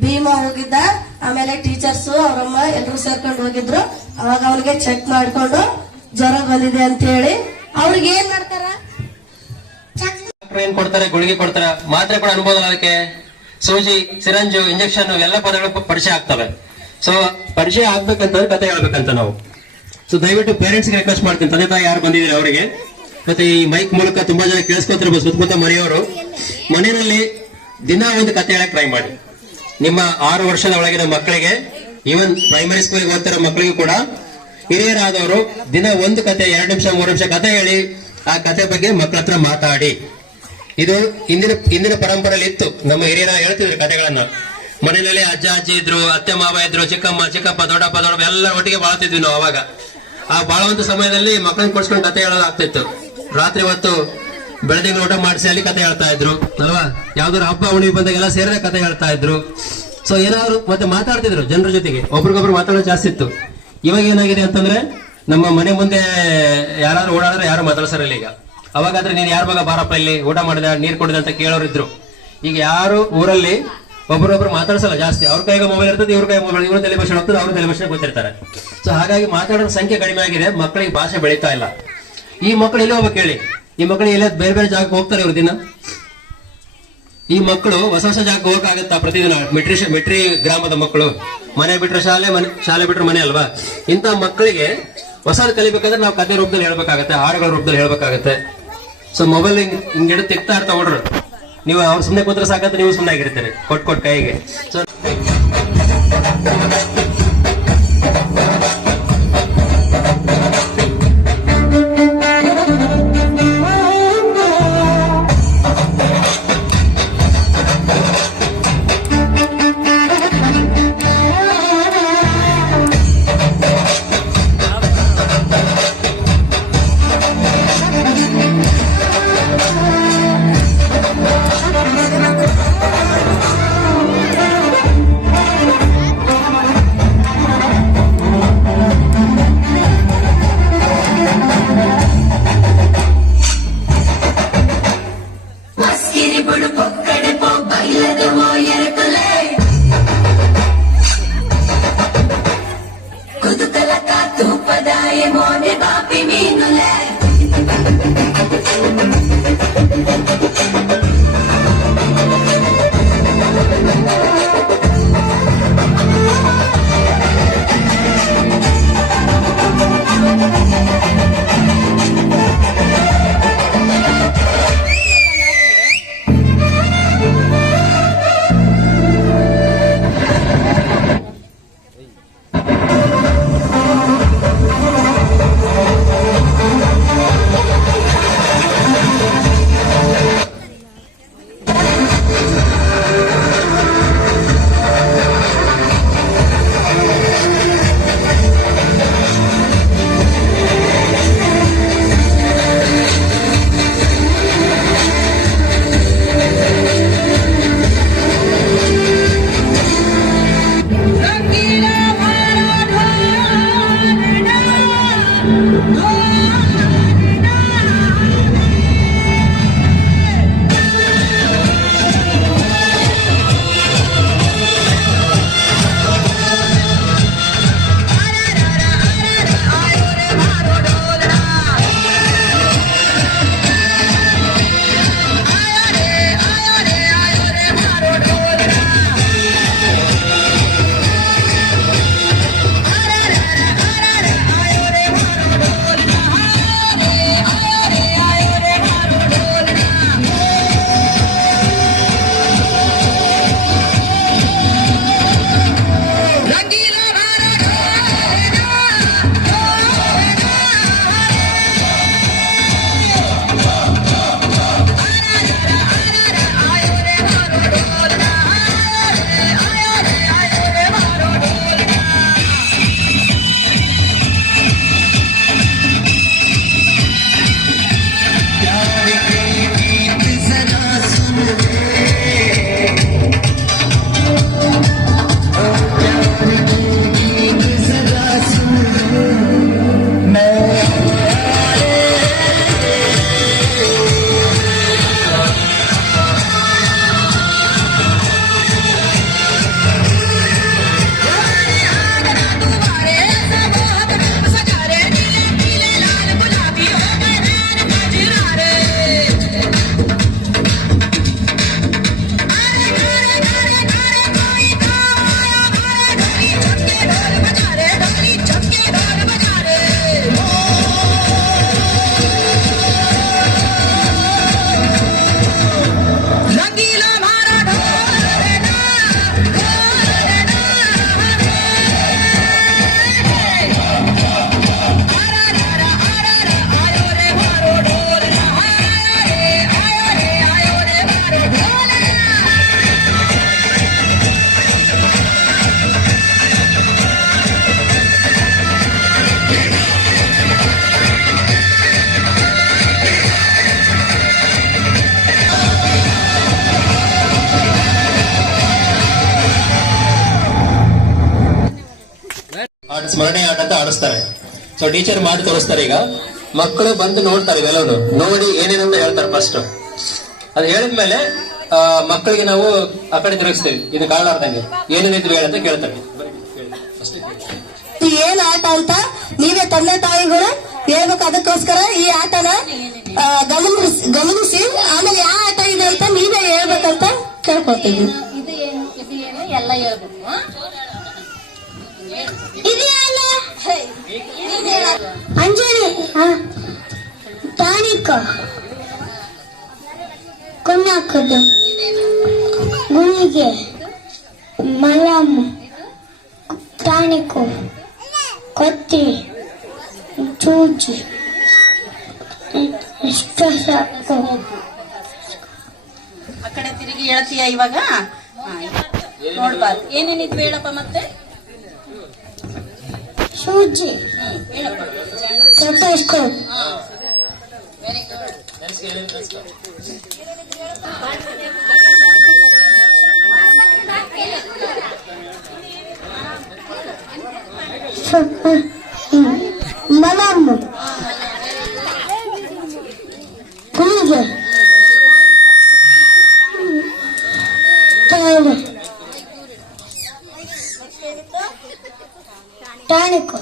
ಭೀಮ ಹೋಗಿದ್ದ. ಆಮೇಲೆ ಟೀಚರ್ಸ್ ಅವರಮ್ಮ ಎಲ್ಲರೂ ಸೇರ್ಕೊಂಡು ಹೋಗಿದ್ರು. ಅವಾಗ ಅವ್ರಿಗೆ ಚೆಕ್ ಮಾಡ್ಕೊಂಡು ಜ್ವರ ಬಂದಿದೆ ಅಂತ ಹೇಳಿ ಅವ್ರಿಗೆ ಏನ್ ಮಾಡ್ತಾರ? ಏನ್ ಕೊಡ್ತಾರೆ? ಗುಳಿಗೆ ಕೊಡ್ತಾರೆ. ಮಾತ್ರೆ ಕೂಡ ಅನ್ಬೋದಲ್ಲ ಅದಕ್ಕೆ. ಸೂಜಿ, ಸಿರಂಜು, ಇಂಜೆಕ್ಷನ್ ಎಲ್ಲ ಪದಗಳು ಪರಿಚಯ ಆಗ್ತವೆ. ಸೊ ಪರಿಚಯ ಆಗ್ಬೇಕಂತಂದ್ರೆ ಕತೆ ಹೇಳ್ಬೇಕಂತ ನಾವು. ಸೊ ದಯವಿಟ್ಟು ಪೇರೆಂಟ್ಸ್ ಗೆ ರಿಕ್ವೆಸ್ಟ್ ಮಾಡ್ತೀನಿ, ತಂದೆ ತಾಯಿ ಯಾರು ಬಂದಿದ್ದೀರಿ ಅವರಿಗೆ, ಮತ್ತೆ ಈ ಮೈಕ್ ಮೂಲಕ ತುಂಬಾ ಜನ ಕೇಳಿಸ್ಕೊತಿರ್ಬೋದು ಸುತ್ತಮುತ್ತ ಮನೆಯವರು. ಮನೆಯಲ್ಲಿ ದಿನ ಒಂದು ಕತೆ ಹೇಳಕ್ ಟ್ರೈ ಮಾಡಿ. ನಿಮ್ಮ 6 ವರ್ಷದ ಒಳಗಿನ ಮಕ್ಕಳಿಗೆ, ಈವನ್ ಪ್ರೈಮರಿ ಸ್ಕೂಲ್ಗೆ ಓದ್ತಿರೋ ಮಕ್ಕಳಿಗೂ ಕೂಡ ಹಿರಿಯರಾದವರು ದಿನ ಒಂದು ಕತೆ 2 ನಿಮಿಷ 3 ನಿಮಿಷ ಕತೆ ಹೇಳಿ ಆ ಕತೆ ಬಗ್ಗೆ ಮಕ್ಕಳ ಹತ್ರ ಮಾತಾಡಿ. ಇದು ಹಿಂದಿನ ಪರಂಪರೆಯಲ್ಲಿ ಇತ್ತು. ನಮ್ಮ ಹಿರಿಯರ ಹೇಳ್ತಿದ್ರು ಕತೆಗಳನ್ನ. ಮನೆಯಲ್ಲಿ ಅಜ್ಜ ಅಜ್ಜಿ ಇದ್ರು, ಅತ್ತೆ ಮಾವ ಇದ್ರು, ಚಿಕ್ಕಮ್ಮ ಚಿಕ್ಕಪ್ಪ, ದೊಡ್ಡಪ್ಪ ಎಲ್ಲರ ಒಟ್ಟಿಗೆ ಬಾಳ್ತಿದ್ವಿ ನಾವು ಅವಾಗ. ಆ ಬಾಳುವಂತ ಸಮಯದಲ್ಲಿ ಮಕ್ಕಳನ್ನ ಕೊಡ್ಸ್ಕೊಂಡು ಕತೆ ಹೇಳೋದಾಗ್ತಿತ್ತು. ರಾತ್ರಿ ಹೊತ್ತು ಬೆಳದಿಂಗಳ ಊಟ ಮಾಡಿಸಿ ಅಲ್ಲಿ ಕತೆ ಹೇಳ್ತಾ ಇದ್ರು ಅಲ್ವಾ. ಯಾವ್ದಾದ್ರು ಹಬ್ಬ ಹುಣ್ಣಿಮೆ ಬಂದಾಗೆಲ್ಲ ಸೇರಿದ ಕತೆ ಹೇಳ್ತಾ ಇದ್ರು. ಸೊ ಏನಾದ್ರು ಮತ್ತೆ ಮಾತಾಡ್ತಿದ್ರು ಜನರ ಜೊತೆಗೆ, ಒಬ್ರಿಗೊಬ್ರು ಮಾತಾಡೋದು ಜಾಸ್ತಿ ಇತ್ತು. ಇವಾಗ ಏನಾಗಿದೆ ಅಂತಂದ್ರೆ ನಮ್ಮ ಮನೆ ಮುಂದೆ ಯಾರು ಓಡಾಡಿದ್ರೆ ಯಾರು ಮಾತಾಡ್ಸಾರಿಲ್ಲ ಈಗ. ಅವಾಗಾದ್ರೆ ನೀನ್ ಯಾರ ಮಗ ಬಾರಪ್ಪ ಇಲ್ಲಿ ಊಟ ಮಾಡಿದ ನೀರ್ ಕೊಡಿದ ಅಂತ ಕೇಳೋರಿದ್ರು. ಈಗ ಯಾರು ಊರಲ್ಲಿ ಒಬ್ರೊಬ್ರು ಮಾತಾಡ್ಸಲ್ಲ ಜಾಸ್ತಿ. ಅವ್ರ ಕೈಗೆ ಮೊಬೈಲ್ ಇರ್ತದೆ, ಇವ್ರ ಕೈ ಮೊಬೈಲ್, ಇವ್ರ ತಲೆ ಭಾಷೆ ಹೋಗ್ತದೆ, ಅವ್ರ ತಲೆ ಭಾಷೆ ಗೊತ್ತಿರ್ತಾರೆ. ಸೊ ಹಾಗಾಗಿ ಮಾತಾಡೋ ಸಂಖ್ಯೆ ಕಡಿಮೆ ಆಗಿದೆ, ಮಕ್ಕಳಿಗೆ ಭಾಷೆ ಬೆಳೀತಾ ಇಲ್ಲ. ಈ ಮಕ್ಕಳು ಎಲ್ಲಿ ಹೋಗ್ಬೇಕು ಹೇಳಿ? ಈ ಮಕ್ಕಳು ಎಲ್ಲ ಬೇರೆ ಬೇರೆ ಜಾಗಕ್ಕೆ ಹೋಗ್ತಾರೆ ಇವ್ರ ದಿನ. ಈ ಮಕ್ಕಳು ಹೊಸ ಹೊಸ ಜಾಗಕ್ಕೆ ಹೋಗಕ್ಕಾಗತ್ತಾ ಪ್ರತಿದಿನ? ಮೆಟ್ರಿ ಗ್ರಾಮದ ಮಕ್ಕಳು ಮನೆ ಬಿಟ್ರೆ ಶಾಲೆ, ಶಾಲೆ ಬಿಟ್ರೆ ಮನೆ ಅಲ್ವಾ. ಇಂಥ ಮಕ್ಕಳಿಗೆ ಹೊಸದು ಕಲಿಬೇಕಾದ್ರೆ ನಾವು ಕಥೆ ರೂಪದಲ್ಲಿ ಹೇಳ್ಬೇಕಾಗತ್ತೆ, ಹಾಡುಗಳ ರೂಪದಲ್ಲಿ ಹೇಳ್ಬೇಕಾಗತ್ತೆ. ಸೊ ಮೊಬೈಲ್ ಹಿಂಗೆಡು ತೆಗ್ತಾ ಇರ್ತಾ ಹೊಡ್ರು, ನೀವು ಅವ್ರು ಸುಮ್ಮನೆ ಕೂತ್ರೆ ಸಾಕಂತ ನೀವು ಸುಮ್ಮನೆ ಆಗಿರ್ತೀರಿ ಕೊಟ್ ಕೈಗೆ. ಸೊ ಸ್ಮರಣೆ ಆಟ ಅಂತ ಆಡಿಸ್ತಾರೆ. ಸೊ ಟೀಚರ್ ಮಾಡಿ ತೋರಿಸ್ತಾರೆ. ಈಗ ಮಕ್ಕಳು ಬಂದು ನೋಡ್ತಾರೆ, ಇವೆಲ್ಲವನ್ನು ನೋಡಿ ಏನೇನಂತ ಹೇಳ್ತಾರೆ. ಫಸ್ಟ್ ಅದು ಹೇಳಿದ್ಮೇಲೆ ಮಕ್ಕಳಿಗೆ ನಾವು ಆ ಕಡೆ ತಿರುಗಿಸ್ತೇವೆ. ಇದು ಕಾಣಲಾರ್ದಂಗೆ ಏನೇನಿದ್ರು ಹೇಳಂತ ಕೇಳ್ತಾರೆ. ಏನ್ ಆಟ ಅಂತ ನೀವೇ ತಂದೆ ತಾಯಿಗಳು ಹೇಳ್ಬೇಕು. ಅದಕ್ಕೋಸ್ಕರ ಈ ಆಟನ ಗಮನಿಸಿ ಆಮೇಲೆ ಯಾವ ಆಟ ಇದೆ ಅಂತ ನೀವೇ ಹೇಳ್ಬೇಕಂತ ಕೇಳ್ಕೊತೀವಿ. ಎಲ್ಲ ಹೇಳ್ಬೇಕು. ಅಂಜಲಿ ಟಾನಿಕ್ ಕಣ್ಣು ಹಾಕೋದು ಗುಳಿಗೆ ಮಲಮ್ ಟಾನಿಕ್ ಕತ್ತಿ ಚೂಜಿ ಇಷ್ಟ ಸಾಕು. ಆ ಕಡೆ ತಿರುಗಿ ಹೇಳ್ತೀಯ ಇವಾಗ? ನೋಡ್ಬಾರ್ದು. ಏನೇನಿದ್ವು ಹೇಳಪ್ಪ ಮತ್ತೆ? ಸೂಜಿ ಸ್ಟೆಥೋಸ್ಕೋಪ್ ಮಲಮ್ ಗುಳಿಗೆ ಟಾನಿಕ್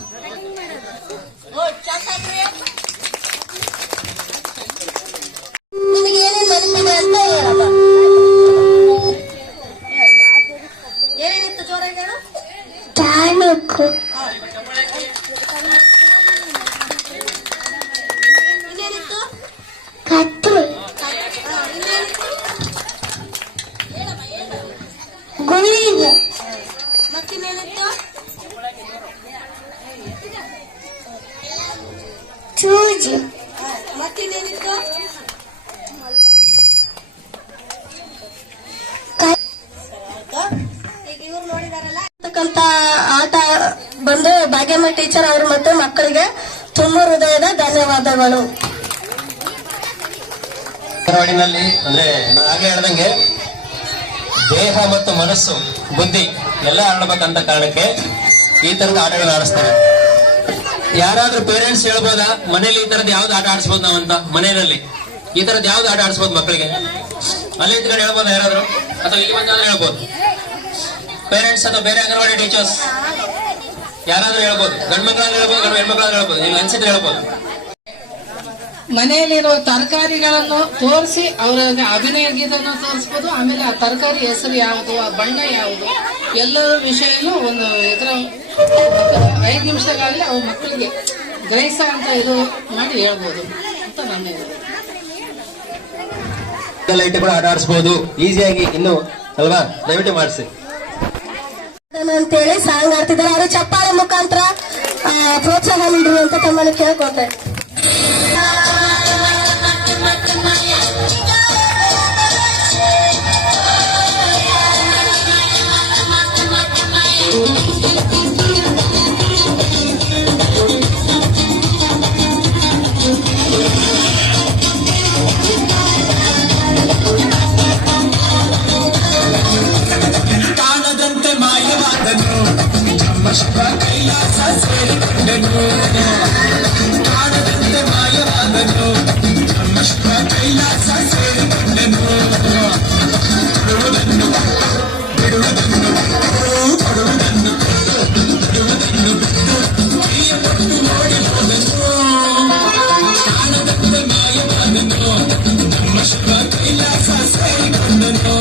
ನಿಮಗೆ ಏನೇನ್ ನೆನಪಿದೆ ಅಂತ ಹೇಳಪ್ಪ. ಏನೇನಿತ್ತು ಜೋರಾಗಿ ಹೇಳು. ಟಾನಿಕ್ ಇನ್ನೇನಿತ್ತು? ಕತ್ತಿ ಇನ್ನೇನಿತ್ತು? ಗುಳಿಗೆ ಮತ್ತಿನ್ನೇನಿತ್ತು? ಚೂಜಿ ಮತ್ತಿನ್ನೇನಿತ್ತು? ಈಗ ಇವ್ರು ನೋಡಿದಾರಲ್ಲ ಅಂತಕ್ಕಂತ ಆಟ ಬಂದು ಭಾಗ್ಯಮ್ಮ ಟೀಚರ್ ಅವರು ಮತ್ತೆ ಮಕ್ಕಳಿಗೆ ತುಂಬ ಹೃದಯದ ಧನ್ಯವಾದಗಳು. ಧಾರವಾಡಿನಲ್ಲಿ ಅಂದ್ರೆ ಹಾಗೆ ಹೇಳ್ದಂಗೆ ದೇಹ ಮತ್ತು ಮನಸ್ಸು ಬುದ್ಧಿ ಎಲ್ಲ ಆಡ್ಬೇಕಂತ ಕಾರಣಕ್ಕೆ ಈ ತರದ ಆಟಗಳು ಆಡಿಸ್ತಾರೆ. ಯಾರಾದ್ರೂ ಪೇರೆಂಟ್ಸ್ ಹೇಳ್ಬೋದಾ ಮನೇಲಿ ಈ ತರದ್ ಯಾವ್ದು ಆಟ ಆಡಿಸ್ಬೋದು ನಾವಂತ? ಮನೆಯಲ್ಲಿ ಈ ತರದ್ ಯಾವ್ದು ಆಟ ಆಡಿಸ್ಬೋದು ಮಕ್ಕಳಿಗೆ? ಅಲ್ಲೇ ಇದ್ಕೊಂಡು ಹೇಳ್ಬೋದಾ ಯಾರಾದ್ರೂ? ಅಥವಾ ಇಲ್ಲಿ ಬಂದಾದ್ರೂ ಹೇಳ್ಬೋದು? ಪೇರೆಂಟ್ಸ್ ಅಥವಾ ಬೇರೆ ಅಂಗನವಾಡಿ ಟೀಚರ್ಸ್ ಯಾರಾದ್ರೂ ಹೇಳ್ಬೋದು. ಗಂಡು ಮಕ್ಕಳಾದ್ರೂ ಹೇಳ್ಬೋದು, ಹೆಣ್ಮಕ್ಳಾದ್ರೂ ಹೇಳ್ಬೋದು. ನೀವು ಅನ್ಸಿದ್ರೆ ಹೇಳ್ಬೋದು. ಮನೆಯಲ್ಲಿರುವ ತರಕಾರಿಗಳನ್ನು ತೋರಿಸಿ ಅವರಿಗೆ ಅಭಿನಯ ಗೀತವನ್ನು ತೋರಿಸ್ಬೋದು. ಆಮೇಲೆ ಆ ತರಕಾರಿ ಹೆಸರು ಯಾವುದು, ಆ ಬಣ್ಣ ಯಾವುದು, ಎಲ್ಲ ವಿಷಯನೂ ಒಂದು ಇದರ 5 ನಿಮಿಷಗಳಲ್ಲಿ ಅವ್ರ ಮಕ್ಕಳಿಗೆ ಗ್ರಹಿಸ ಅಂತ ಇದು ಮಾಡಿ ಹೇಳ್ಬೋದು ಅಂತ ನನ್ನ ಇದು. ಲೈಟ್ ಕೂಡ ಆಟ ಆಡಿಸ್ಬೋದು ಈಸಿಯಾಗಿ ಇನ್ನು ಅಲ್ವಾ? ದಯವಿಟ್ಟು ಮಾಡಿಸಿ ಅಂತೇಳಿ ಸಾಂಗ್ ಆಡ್ತಿದ್ದಾರೆ. ಅವರು ಚಪ್ಪಾಳೆ ಮುಖಾಂತರ ಪ್ರೋತ್ಸಾಹ ನೀಡಿ ಅಂತ ತಮ್ಮನ್ನು ಕೇಳ್ಕೊಳ್ತಾರೆ. ಕಾಣದಂತೆ ಮಾಯವಾದನು ನಮ್ಮ ಶಿವ ಕೈಲಾಸ ಸೇರಿಕೊಂಡನು. ಕಾಣದಂತೆ ಮಾಯವಾದನು ನಮ್ಮ ಶಿವ ಕೈಲಾಸ ಸೇರಿಕೊಂಡನು. ಬಿಡುವುದನ್ನು ಬಿಡುವುದನ್ನು ಕೊಡುವುದನ್ನು ಬಿಡುವುದನ್ನು ಬಿಟ್ಟು ಕೈಯ ಕೊಟ್ಟು ನೋಡಿ ಹೋದನು. ಕಾಣದಂತೆ ಮಾಯವಾದನು ನಮ್ಮ ಶಿವ ಕೈಲಾಸ ಸೇರಿಕೊಂಡನು.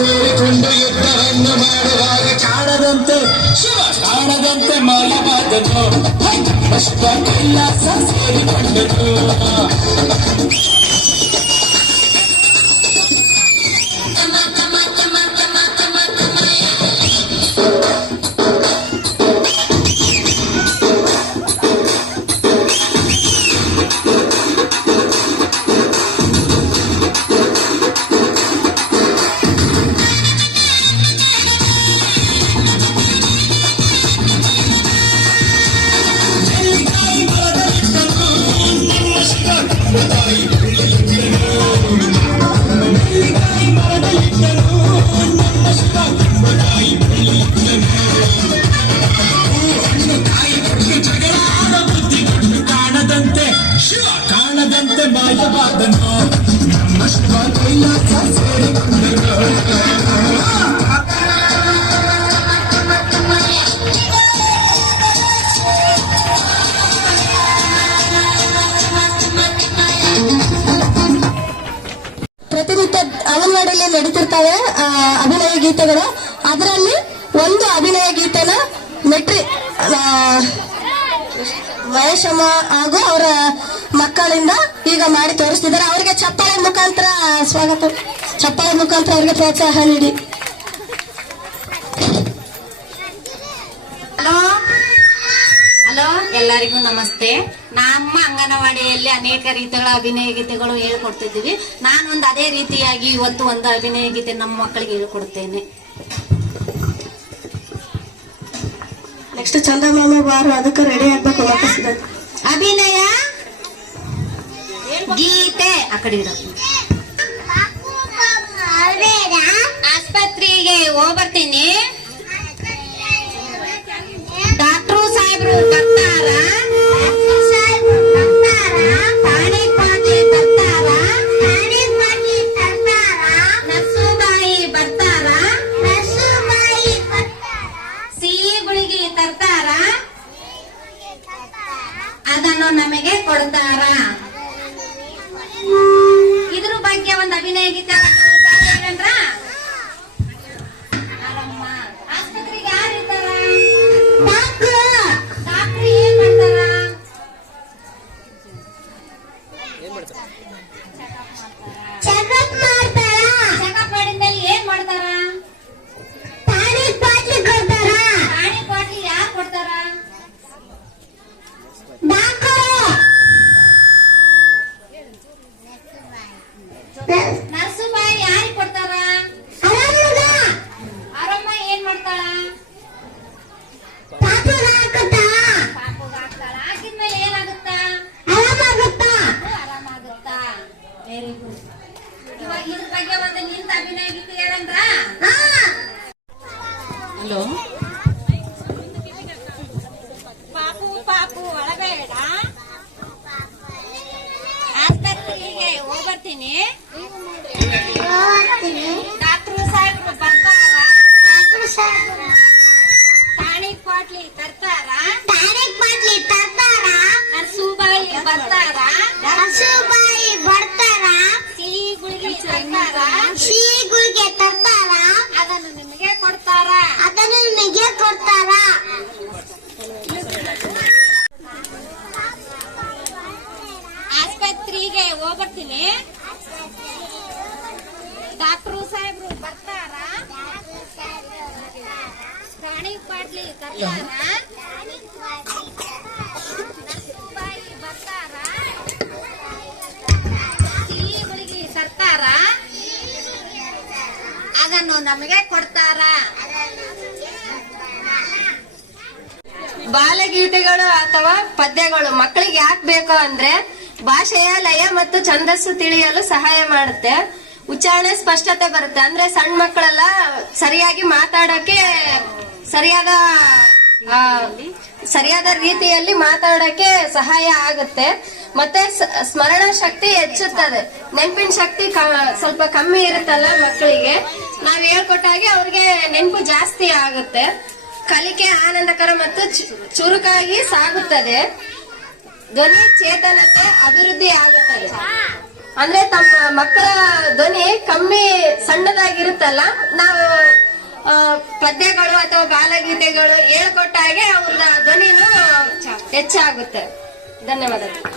ಸೇರಿಕೊಂಡು ಯುದ್ಧವನ್ನು ಮಾಡುವಾಗ ಕಾಣದಂತೆ ಶಿವ ಕಾಣದಂತೆ ಮಾಯವಾದನು ಶಿವ ಕೈಲಾಸ ಸೇರಿಕೊಂಡನು. ಕಾಣದಂತೆ ಶಿವ ಕಾಣದಂತೆ ಮಾಯವಾದನು ನಮ್ಮ ಶಿವ ಕೈಲಾಸ ಸೇರಿಕೊಂಡನು. ಪ್ರತಿನಿತ್ಯ ಅಂಗನವಾಡಿಯಲ್ಲಿ ನಡೀತಿರ್ತವೆ ಅಭಿನಯ ಗೀತೆಗಳು. ಅದರಲ್ಲಿ ಒಂದು ಅಭಿನಯ ಗೀತೆನ ಮಹೇಶಮ್ಮ ಹಾಗೂ ಅವರ ಮಕ್ಕಳಿಂದ ಈಗ ಮಾಡಿ ತೋರಿಸ್ತಿದ್ದಾರೆ. ಅವರಿಗೆ ಚಪ್ಪಾಳೆ ಮುಖಾಂತರ ಸ್ವಾಗತ, ಚಪ್ಪಾಳೆ ಮುಖಾಂತರ ಅವರಿಗೆ ಪ್ರೋತ್ಸಾಹ ನೀಡಿ. ಹಲೋ, ಎಲ್ಲರಿಗೂ ನಮಸ್ತೆ. ನಮ್ಮ ಅಂಗನವಾಡಿಯಲ್ಲಿ ಅನೇಕ ರೀತಿಗಳ ಅಭಿನಯ ಗೀತೆಗಳು ಹೇಳ್ಕೊಡ್ತಿದ್ದೀವಿ. ನಾನೊಂದು ಅದೇ ರೀತಿಯಾಗಿ ಇವತ್ತು ಒಂದು ಅಭಿನಯ ಗೀತೆ ನಮ್ಮ ಮಕ್ಕಳಿಗೆ ಹೇಳ್ಕೊಡ್ತೇನೆ. ನೆಕ್ಸ್ಟ್ ಚಂದಮಾಮ ಬಾರು, ಅದಕ್ಕೆ ರೆಡಿ ಆಗ್ಬೇಕು. ಅಭಿನಯ ಗೀತೆ ಆ ಕಡೆ ಆಸ್ಪತ್ರೆಗೆ ಹೋಗ್ಬರ್ತೀನಿ. ಡಾಕ್ಟ್ರು ಸಾಹೇಬ್ರು ಬರ್ತಾರ, ನರ್ಸುಬಾಯಿ ಬರ್ತಾರ, ಸಿಹಿ ಗುಳಿಗೆ ತರ್ತಾರ, ಅದನ್ನು ನಮಗೆ ಕೊಡ್ತಾರ. ಇದ್ರ ಬಗ್ಗೆ ಒಂದು ಅಭಿನಯ ಗೀತೆ ಏನಂದ್ರ, ಆಸ್ಪತ್ರೆಗೆ ಯಾರು ಇರ್ತಾರ? ಡಾಕ್ಟ್ರು ಏನ್ ಮಾಡ್ತಾರ? ಚೆಕಪ್ ಮಾಡಿದ್ಮೇಲೆ ಏನ್ ಮಾಡ್ತಾರ? ಟಾನಿಕ್ ಬಾಟ್ಲಿ ಕೊಡ್ತಾರ. ಟಾನಿಕ್ ಬಾಟ್ಲಿ ಯಾರು ಕೊಡ್ತಾರ? ನರ್ಸುಬಾಯಿ ಯಾರಿಗೆ ಕೊಡ್ತಾರ? ಆರಮ್ಮ ಏನ್ ಮಾಡ್ತಾಳ? ಪಾಪುಗ ಹಾಕ್ತಾಳ. ಹಾಕಿದ್ಮೇಲೆ ಏನಾಗುತ್ತಾ? ಆರಾಮಾಗುತ್ತಾ. Very good. ಇವಾಗ ಇದ್ರ ಬಗ್ಗೆ ಒಂದು ನಿಂತ ಅಭಿನಯ ಗೀತೆ ಹೇಳಂದ್ರ. ಹಲೋ, ಪಾಪು ಪಾಪು ಒಳಬೇಡ, ಆಸ್ಪತ್ರೆಗೆ ಹೋಗ್ಬರ್ತೀನಿ. ಡಾಕ್ಟ್ರು ಸಾಹೇಬ್ರು ಬರ್ತಾರ, ಟಾನಿಕ್ ಬಾಟ್ಲಿ ತರ್ತಾರ, ನರ್ಸುಬಾಯಿ ಬರ್ತಾರ, ಸಿಹಿ ಗುಳಿಗೆ ತರ್ತಾರ, ಅದನ್ನು ನಿಮಗೆ ಕೊಡ್ತಾರ. ಆಸ್ಪತ್ರೆಗೆ ಹೋಗ್ಬರ್ತೀನಿ. ಡಾಕ್ಟ್ರು ಸಾಹೇಬ್ರು ಬರ್ತಾರ, ಟಾನಿಕ್ ಬಾಟ್ಲಿ ತರ್ತಾರ, ನರ್ಸುಬಾಯಿ ಬರ್ತಾರ, ಸಿಹಿ ಗುಳಿಗೆ ತರ್ತಾರ, ಅದನ್ನು ನಮಗೆ ಕೊಡ್ತಾರ. ಬಾಲಗೀತೆಗಳು ಅಥವಾ ಪದ್ಯಗಳು ಮಕ್ಕಳಿಗೆ ಯಾಕೆ ಬೇಕು ಅಂದ್ರೆ ಭಾಷೆಯ ಲಯ ಮತ್ತು ಛಂದಸ್ಸು ತಿಳಿಯಲು ಸಹಾಯ ಮಾಡುತ್ತೆ. ಉಚ್ಚಾರಣೆ ಸ್ಪಷ್ಟತೆ ಬರುತ್ತೆ. ಅಂದ್ರೆ ಸಣ್ಣ ಮಕ್ಕಳೆಲ್ಲ ಸರಿಯಾಗಿ ಮಾತಾಡಕ್ಕೆ ಸರಿಯಾದ ರೀತಿಯಲ್ಲಿ ಮಾತಾಡಕ್ಕೆ ಸಹಾಯ ಆಗುತ್ತೆ. ಮತ್ತೆ ಸ್ಮರಣ ಶಕ್ತಿ ಹೆಚ್ಚುತ್ತದೆ. ನೆನಪಿನ ಶಕ್ತಿ ಸ್ವಲ್ಪ ಕಮ್ಮಿ ಇರುತ್ತಲ್ಲ ಮಕ್ಕಳಿಗೆ, ನಾವ್ ಹೇಳ್ಕೊಟ್ಟಾಗೆ ಅವ್ರಿಗೆ ನೆನಪು ಜಾಸ್ತಿ ಆಗುತ್ತೆ. ಕಲಿಕೆ ಆನಂದಕರ ಮತ್ತು ಚುರುಕಾಗಿ ಸಾಗುತ್ತದೆ. ಧ್ವನಿ ಚೇತನತೆ ಅಭಿವೃದ್ಧಿ ಆಗುತ್ತದೆ. ಅಂದ್ರೆ ತಮ್ಮ ಮಕ್ಕಳ ಧ್ವನಿ ಕಮ್ಮಿ ಸಣ್ಣದಾಗಿರುತ್ತಲ್ಲ, ನಾವು ಪದ್ಯಗಳು ಅಥವಾ ಬಾಲಗೀತೆಗಳು ಹೇಳ್ಕೊಟ್ಟ ಹಾಗೆ ಅವ್ರ ಧ್ವನಿನೂ ಹೆಚ್ಚಾಗುತ್ತೆ. ಧನ್ಯವಾದಗಳು.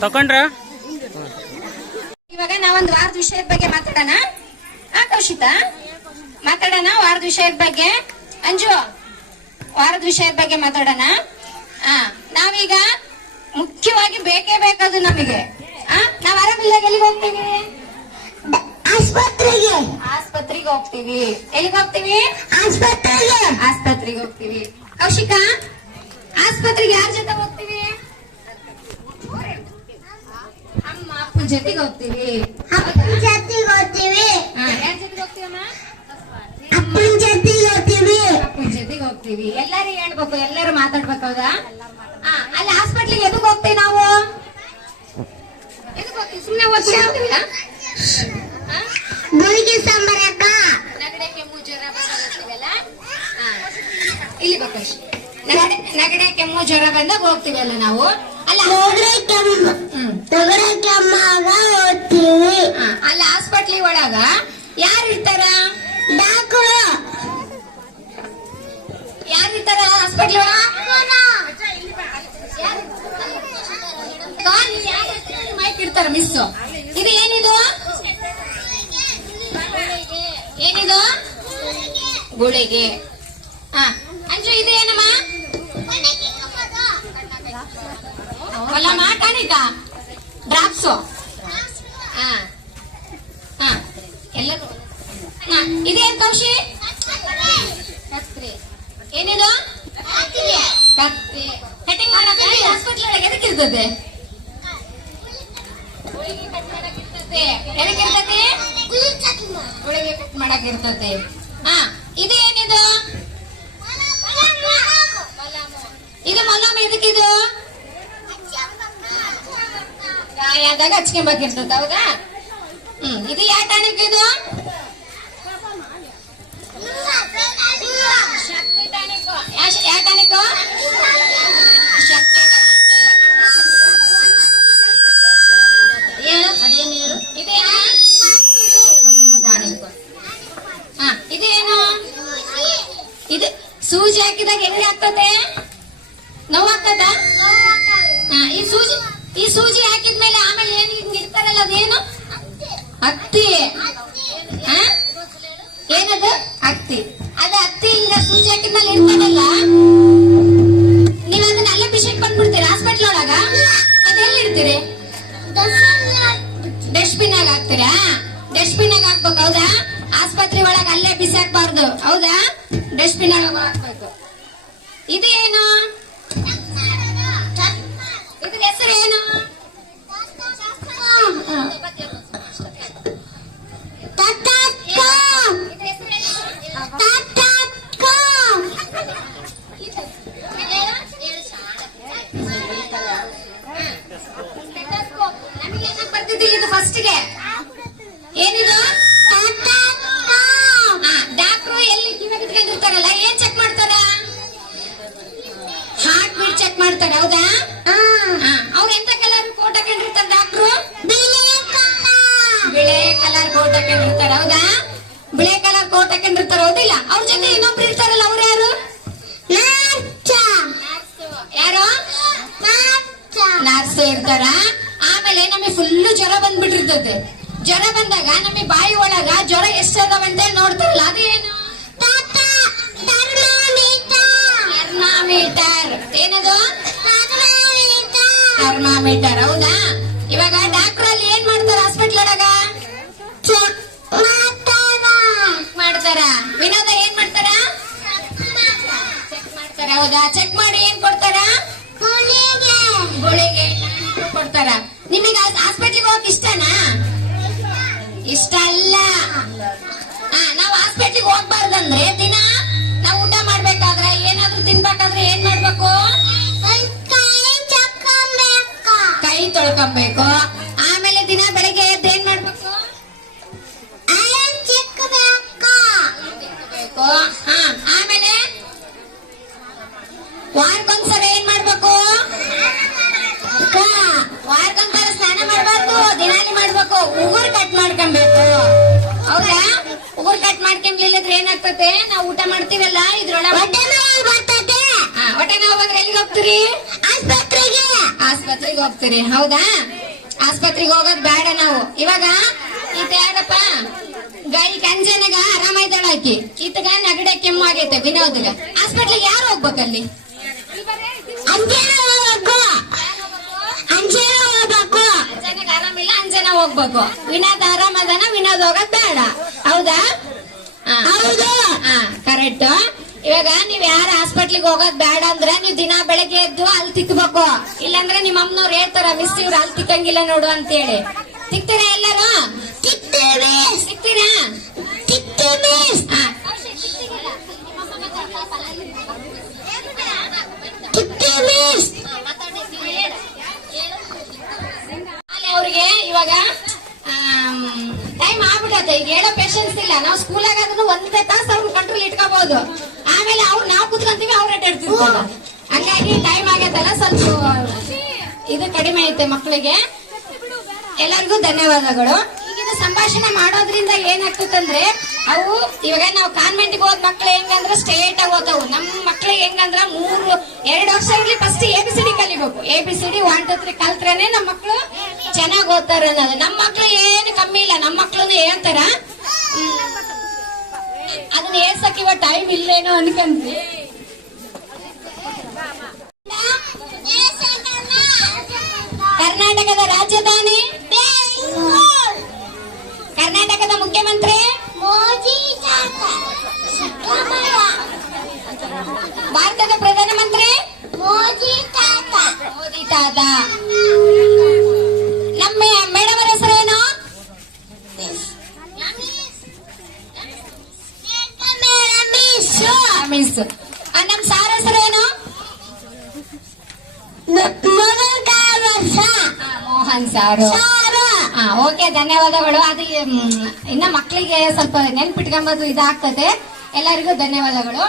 ತಕೊಂಡ್ರ ಇವಾಗ ನಾವೊಂದು ವಾರದ ವಿಷಯದ ಬಗ್ಗೆ ಮಾತಾಡೋಣ. ಕೌಶಿತಾ ಮಾತಾಡೋಣ ವಾರದ ವಿಷಯದ ಬಗ್ಗೆ. ಅಂಜು ವಾರದ ವಿಷಯದ ಬಗ್ಗೆ ಮಾತಾಡೋಣ. ನಾವೀಗ ಮುಖ್ಯವಾಗಿ ಬೇಕೇ ಬೇಕದು ನಮಗೆ. ನಾವ್ ಆರಾಮಿಲ್ಲ ಎಲ್ಲಿಗೆ ಹೋಗ್ತೀವಿ? ಆಸ್ಪತ್ರೆಗೆ ಹೋಗ್ತೀವಿ. ಎಲ್ಲಿಗೆ ಹೋಗ್ತೀವಿ? ಆಸ್ಪತ್ರೆಗೆ. ಆಸ್ಪತ್ರೆಗೆ ಹೋಗ್ತೀವಿ. ಕೌಶಿಕ, ಆಸ್ಪತ್ರೆಗೆ ಯಾರ ಜೊತೆ ಹೋಗ್ತೀವಿ? ಅಮ್ಮ ಅಪ್ಪನ ಜೊತೆಗೆ ಹೋಗ್ತೀವಿ. ಅಪ್ಪನ ಜೊತೆಗೆ ಹೋಗ್ತೀವಿ. ಯಾರ ಜೊತೆಗೆ ಹೋಗ್ತೀವಮ್ಮ? ಅಪ್ಪನ ಜೊತೆಗೆ ಹೋಗ್ತೀವಿ. ಅಪ್ಪನ ಜೊತೆಗೆ ಹೋಗ್ತೀವಿ. ಎಲ್ಲರೂ ಹೇಳ್ಬೇಕು, ಎಲ್ಲರೂ ಮಾತಾಡ್ಬೇಕು. ಹೌದಾ? ಅಲ್ಲಿ ಹಾಸ್ಪಿಟ್ಲಿಗೆ ಎದಕ್ ಹೋಗ್ತೀವಿ ನಾವು? ಎದಕ್ ಹೋಗ್ತೀವಿ? ಸುಮ್ಮನೆ ಹೋಗ್ತೀವಿ. ಗುಳಿಗೆ ಸಂಬರಕ. ನೆಗಡಿ ಕೆಮ್ಮು ಜ್ವರ ಬರ್ತೀವಲ್ಲ, ಇಲ್ಲಿ ಬೇಕು. ನೆಗಡಿ ಕೆಮ್ಮು ಜ್ವರ ಬಂದಾಗ ಹೋಗ್ತೀವಲ್ಲ ನಾವು. ಅಲ್ಲ ತೊಗರೆ ಕೆಮ್ಮಾಗ ಹೋಗ್ತೀವಿ. ಅಲ್ಲಿ ಹಾಸ್ಪಿಟ್ಲಿ ಒಳಗ ಯಾರು ಇರ್ತಾರ? ಡಾಕ್ಟ್ರು. ಯಾರು ಇರ್ತಾರ ಹಾಸ್ಪಿಟ್ಲಿ ಒಳಗ? ಮೈಕ್ ಇಡ್ತಾರ ಮಿಸ್. ಇದು ಏನಿದು? ಏನಿದು? ಗುಳಿಗೆ. ಅಂಜು ಇದು ಏನಮ್ಮ? ಹೊಲಮ್ಮ ಟಾನಿಕ ಡ್ರಾಪ್ಸು. ಎಲ್ಲರೂ ಇದೇನ್ ಕೌಶಿ? ಕತ್ರಿ. ಏನಿದು? ಕತ್ರಿ. ಕಟಿಂಗ್ ಮಾಡಕ್ಕೆ ಹಾಸ್ಪಿಟ್ಲ್ ಒಳಗೆ ಎದಕ್ಕೆ ಇರ್ತದೆ? ಗುಳಿಗೆ ಕಟ್ ಮಾಡಕ್ ಇರ್ತದೆ. ಎದಕ್ಕೆ ಇರ್ತದೆ? ಗುಳಿಗೆ ಕಟ್ ಮಾಡಕ್ ಇರ್ತದೆ. ಇದು ಏನಿದು? ಇದು ಮಲಮ್. ಎದಕ್ಕಿದು? ಗಾಯದಾಗ ಹಚ್ಕೊಂಬೇಕಿರ್ತದ. ಹೌದಾ? ಇದು ಯಾವ ಟಾನಿಕ್? ಇದು ಶಕ್ತಿ ಟಾನಿಕ್. ಯಾವ ಟಾನಿಕ್? ಶಕ್ತಿ ಟಾನಿಕ್. ಇದೇನು ಟಾನಿಕ್? ಇದೇನು? ಇದು ಸೂಜಿ ಹಾಕಿದಾಗ ಹೆಂಗೆ ಆಗ್ತದೆ? ನೋವಾಗ್ತದ? ಈ ಸೂಜಿ ಹಾಕಿದ್ಮೇಲೆ ಆಮೇಲೆ ಏನ್ ಹಿಂಗ್ ಇರ್ತಾರಲ್ಲ ಅದೇನು? ಹತ್ತಿ. ಏನದು? ಹತ್ತಿ. ಅದು ಹತ್ತಿ ಹಿಂಗ ಸೂಜಿ ಹಾಕಿದ್ಮೇಲೆ ಇರ್ತಾರಲ್ಲ, ನೀವ್ ಅದನ್ನ ಅಲ್ಲೇ ಬಿಸಾಕ್ ಬಂದ್ಬಿಡ್ತೀರಿ ಹಾಸ್ಪಿಟ್ಲ್ ಒಳಗ. ಅದೆಲ್ಲಿ ಇಡ್ತೀರಿ? ಡಸ್ಟ್ಬಿನ್ ಆಗ ಹಾಕ್ತೀರಾ? ಡಸ್ಟ್ಬಿನ್ ಆಗ ಹಾಕ್ಬೇಕು. ಹೌದಾ? ಆಸ್ಪತ್ರೆ ಒಳಗ ಅಲ್ಲೇ ಬಿಸಾಕ್ಬಾರ್ದು. ಹೌದಾ? ಡಸ್ಟ್ಬಿನ್ ಆಗ ಹಾಕ್ಬೇಕು. ಇದು ಏನು? ಇದ್ರ ಹೆಸರು ಏನು? ನಮಗೆ ಬರ್ತಿದ್ದಿಲ್ಲ ಇದು ಫಸ್ಟ್ಗೆ. ಏನಿದು? ಡಾಕ್ಟ್ರು ಎಲ್ಲಿ ಕಿವಿಗೆ ಇಟ್ಕೊಂಡಿರ್ತಾರಲ್ಲ, ಏನ್ ಚೆಕ್ ಮಾಡ್ತಾರ? ಹಾರ್ಟ್ ಬೀಟ್ ಚೆಕ್ ಮಾಡ್ತಾರ. ಹೌದಾ? ಅವ್ರು ಎಂತ ಕಲರ್ ಕೋಟ್ ಹಾಕೊಂಡಿರ್ತಾರ ಡಾಕ್ಟ್ರು? ಬಿಳೆ ಕಲರ್ ಕೋಟ್ ಹಾಕೊಂಡಿರ್ತಾರ. ಹೌದಾ? ಬಿಳೆ ಕಲರ್ ಕೋಟ್ ಹಾಕೊಂಡಿರ್ತಾರ. ಹೌದಿಲ್ಲ? ಅವ್ರ ಜೊತೆ ಇನ್ನೊಬ್ರು ಇರ್ತಾರಲ್ಲ, ಅವ್ರು ಯಾರು? ಯಾರು? ನರ್ಸ್ ಇರ್ತಾರ. ಆಮೇಲೆ ನಮಗೆ ಫುಲ್ ಜ್ವರ ಬಂದ್ಬಿಟ್ಟಿರ್ತದೆ. ಜ್ವರ ಬಂದಾಗ ನಮಗೆ ಬಾಯಿ ಒಳಗ ಜ್ವರ ಎಷ್ಟದಾವ ಅಂತ ಹೇಳಿ ನೋಡ್ತಾರಲ್ಲ, ಅದು ಏನು? ಥರ್ಮಾಮೀಟರ್. ಏನದು? ಥರ್ಮಾಮೀಟರ್. ಹೌದಾ? ಇವಾಗ ಡಾಕ್ಟರ್ ಅಲ್ಲಿ ಏನ್ ಮಾಡ್ತಾರ ಹಾಸ್ಪಿಟ್ಲ್ ಒಳಗ? ಚೆಕ್ ಮಾಡ್ತಾರ. ವಿನೋದ ಏನ್ ಮಾಡ್ತಾರ? ಚೆಕ್ ಮಾಡ್ತಾರ. ಹೌದಾ? ಚೆಕ್ ಮಾಡಿ ಏನ್ ಕೊಡ್ತಾರ? ಗುಳಿಗೆ ಕೊಡ್ತಾರ. ನಿಮಗೆ ಹಾಸ್ಪಿಟ್ಲಿಗೆ ಹೋಗಕ್ ಇಷ್ಟನಾ? ಇಷ್ಟ ಅಲ್ಲ. ನಾವು ಹಾಸ್ಪಿಟ್ಲಿಗೆ ಹೋಗ್ಬಾರ್ದಂದ್ರೆ ದಿನ ನಾವು ಊಟ ಮಾಡ್ಬೇಕಾದ್ರೆ ಏನಾದ್ರೂ ತಿನ್ಬೇಕಾದ್ರೆ ಏನ್ ಮಾಡ್ಬೇಕು? ಕೈ ತೊಳ್ಕೊಬೇಕು. ಆಮೇಲೆ ದಿನ ಬೆಳಿಗ್ಗೆ ಎದ್ದು ಏನ್ ಮಾಡ್ಬೇಕು? ಆಮೇಲೆ ವಾರಕ್ಕೊಂದ್ಸಲ ಏನ್ ಮಾಡ್ಬೇಕು? ವಾರಕ್ಕೊಂದ್ಸಲ ಸ್ನಾನ ಮಾಡ್ಬಾರ್ದು, ದಿನಾಲಿ ಮಾಡ್ಬೇಕು. ಉಗುರು ಕಟ್ ಮಾಡ್ಕೊಬೇಕು. ಹೌದಾ? ಉಗುರು ಕಟ್ ಮಾಡ್ಕೊಂಡ್ಲಿಲ್ಲದ್ರೆ ಏನಾಗ್ತದೆ? ನಾವು ಊಟ ಮಾಡ್ತೀವಲ್ಲ, ಇದ್ರೊಳಗೆ ಹೊಟ್ಟೆ ನೋವು ಬರ್ತದೆ. ಹೊಟ್ಟೆ ನೋವು ಬಂದ್ರೆ ಎಲ್ಲಿಗೆ ಹೋಗ್ತೀರಿ? ಆಸ್ಪತ್ರೆಗೆ ಹೋಗ್ತೀರಿ. ಹೌದಾ? ಆಸ್ಪತ್ರೆಗೆ ಹೋಗೋದ್ ಬೇಡ ನಾವು. ಇವಾಗ ಈತ ಯಾರಪ್ಪ? ಈ ಕಂಜನಗ ಆರಾಮ ಇದ್ದಾಳಾಕಿ, ಈತಗ ನೆಗಡಿ ಕೆಮ್ಮು ಆಗೈತೆ ವಿನೋದ್ಗ. ಹಾಸ್ಪಿಟ್ಲಿಗೆ ಯಾರು ಹೋಗ್ಬೇಕಲ್ಲಿ? ಅಂಜನಗ ಆರಾಮಿಲ್ಲ, ಅಂಜನ ಹೋಗ್ಬೇಕು. ವಿನೋದ್ ಆರಾಮದನ, ವಿನೋದ್ ಹೋಗೋದ್ ಬೇಡ. ಹೌದಾ? ಹೌದು. ಕರೆಕ್ಟ್. ಇವಾಗ ನೀವ್ ಯಾರ ಹಾಸ್ಪಿಟ್ಲಿಗೆ ಹೋಗೋದ್ ಬೇಡ ಅಂದ್ರೆ ನೀವ್ ದಿನ ಬೆಳಗ್ಗೆ ಎದ್ದು ಅಲ್ಲಿ ತಿಕ್ಬೇಕು. ಇಲ್ಲಾಂದ್ರೆ ನಿಮ್ಮ ಅಮ್ಮನವ್ರು ಹೇಳ್ತಾರ, ಮಿಸ್ ಇವ್ರು ಅಲ್ಲಿ ತಿಕ್ಕಂಗಿಲ್ಲ ನೋಡು ಅಂತ ಹೇಳಿ. ತಿಕ್ತೀರಾ ಎಲ್ಲರೂ? ತಿಕ್ತೇವೆ. ತಿಕ್ತೀರಾ? ತಿಕ್ತೇವೆ. ತಿಕ್ತೇವೆ. ಅವ್ರಿಗೆ ಇವಾಗ ಟೈಮ್ ಆಗ್ಬಿಟ್ಟದೆ. ಈಗ ಹೇಳೋ ಪೇಷನ್ಸ್ ಇಲ್ಲ. ನಾವು ಸ್ಕೂಲಾಗ ಅದನ್ನು ಒಂದೇ ತಾಸು ಅವ್ರ ಕಂಟ್ರೋಲ್ ಇಟ್ಕೋಬಹುದು. ಆಮೇಲೆ ನಾವು ಕುತ್ಕೊಂತೀವಿ, ಅವ್ರ ಇಟ್ಟಿರ್ತಾರೆ. ಹಂಗಾಗಿ ಟೈಮ್ ಆಗತ್ತಲ್ಲ, ಸ್ವಲ್ಪ ಇದು ಕಡಿಮೆ ಐತೆ ಮಕ್ಕಳಿಗೆ. ಎಲ್ಲರಿಗೂ ಧನ್ಯವಾದಗಳು. ಈಗಿನ ಸಂಭಾಷಣೆ ಮಾಡೋದ್ರಿಂದ ಏನಾಗ್ತದಂದ್ರೆ, ಅವು ಇವಾಗ ನಾವು ಕಾನ್ವೆಂಟ್ಗೆ ಹೋದ್ ಮಕ್ಳು ಹೆಂಗಂದ್ರೆ ಸ್ಟ್ರೇಟ್ ಆಗಿ ಓದ್ತಾವು. ನಮ್ಮ ಮಕ್ಳಿಗೆ ಹೆಂಗಂದ್ರ 2 ವರ್ಷ ಇರ್ಲಿ ಫಸ್ಟ್ ABCD ಕಲಿಬೇಕು. ABCD 1 2 3 ಕಲ್ತ್ರೇನೆ ನಮ್ಮ ಮಕ್ಳು ಚೆನ್ನಾಗಿ ಓದ್ತಾರ ಅನ್ನೋದು. ನಮ್ಮ ಮಕ್ಳು ಏನು ಕಮ್ಮಿ ಇಲ್ಲ, ನಮ್ಮ ಮಕ್ಳು ಹೇಳ್ತಾರ. ಅದನ್ನ ಹೇಳ್ಸಕ್ ಇವಾಗ ಟೈಮ್ ಇಲ್ಲೇನೋ ಅನ್ಕಂದ್ರಿ. ಕರ್ನಾಟಕದ ರಾಜಧಾನಿ? ಕರ್ನಾಟಕದ ಮುಖ್ಯಮಂತ್ರಿ? ಮೋದಿ ತಾತ. ಭಾರತದ ಪ್ರಧಾನಮಂತ್ರಿ? ಮೋದಿ ತಾತ. ಮೋದಿ ತಾತ. ನಮ್ಮ ಮೇಡಮ್ ಅವರ ಹೆಸರೇನು? ಮಿಸ್. ನಮ್ ಸಾರ್ ಹೆಸರೇನು? ಮೋಹನ್ ಸಾರು. ಓಕೆ, ಧನ್ಯವಾದಗಳು. ಅದು ಇನ್ನ ಮಕ್ಕಳಿಗೆ ಸ್ವಲ್ಪ ನೆನ್ಪಿಟ್ಕೊಂಬೋದು ಇದಾಗ್ತದೆ. ಎಲ್ಲರಿಗೂ ಧನ್ಯವಾದಗಳು.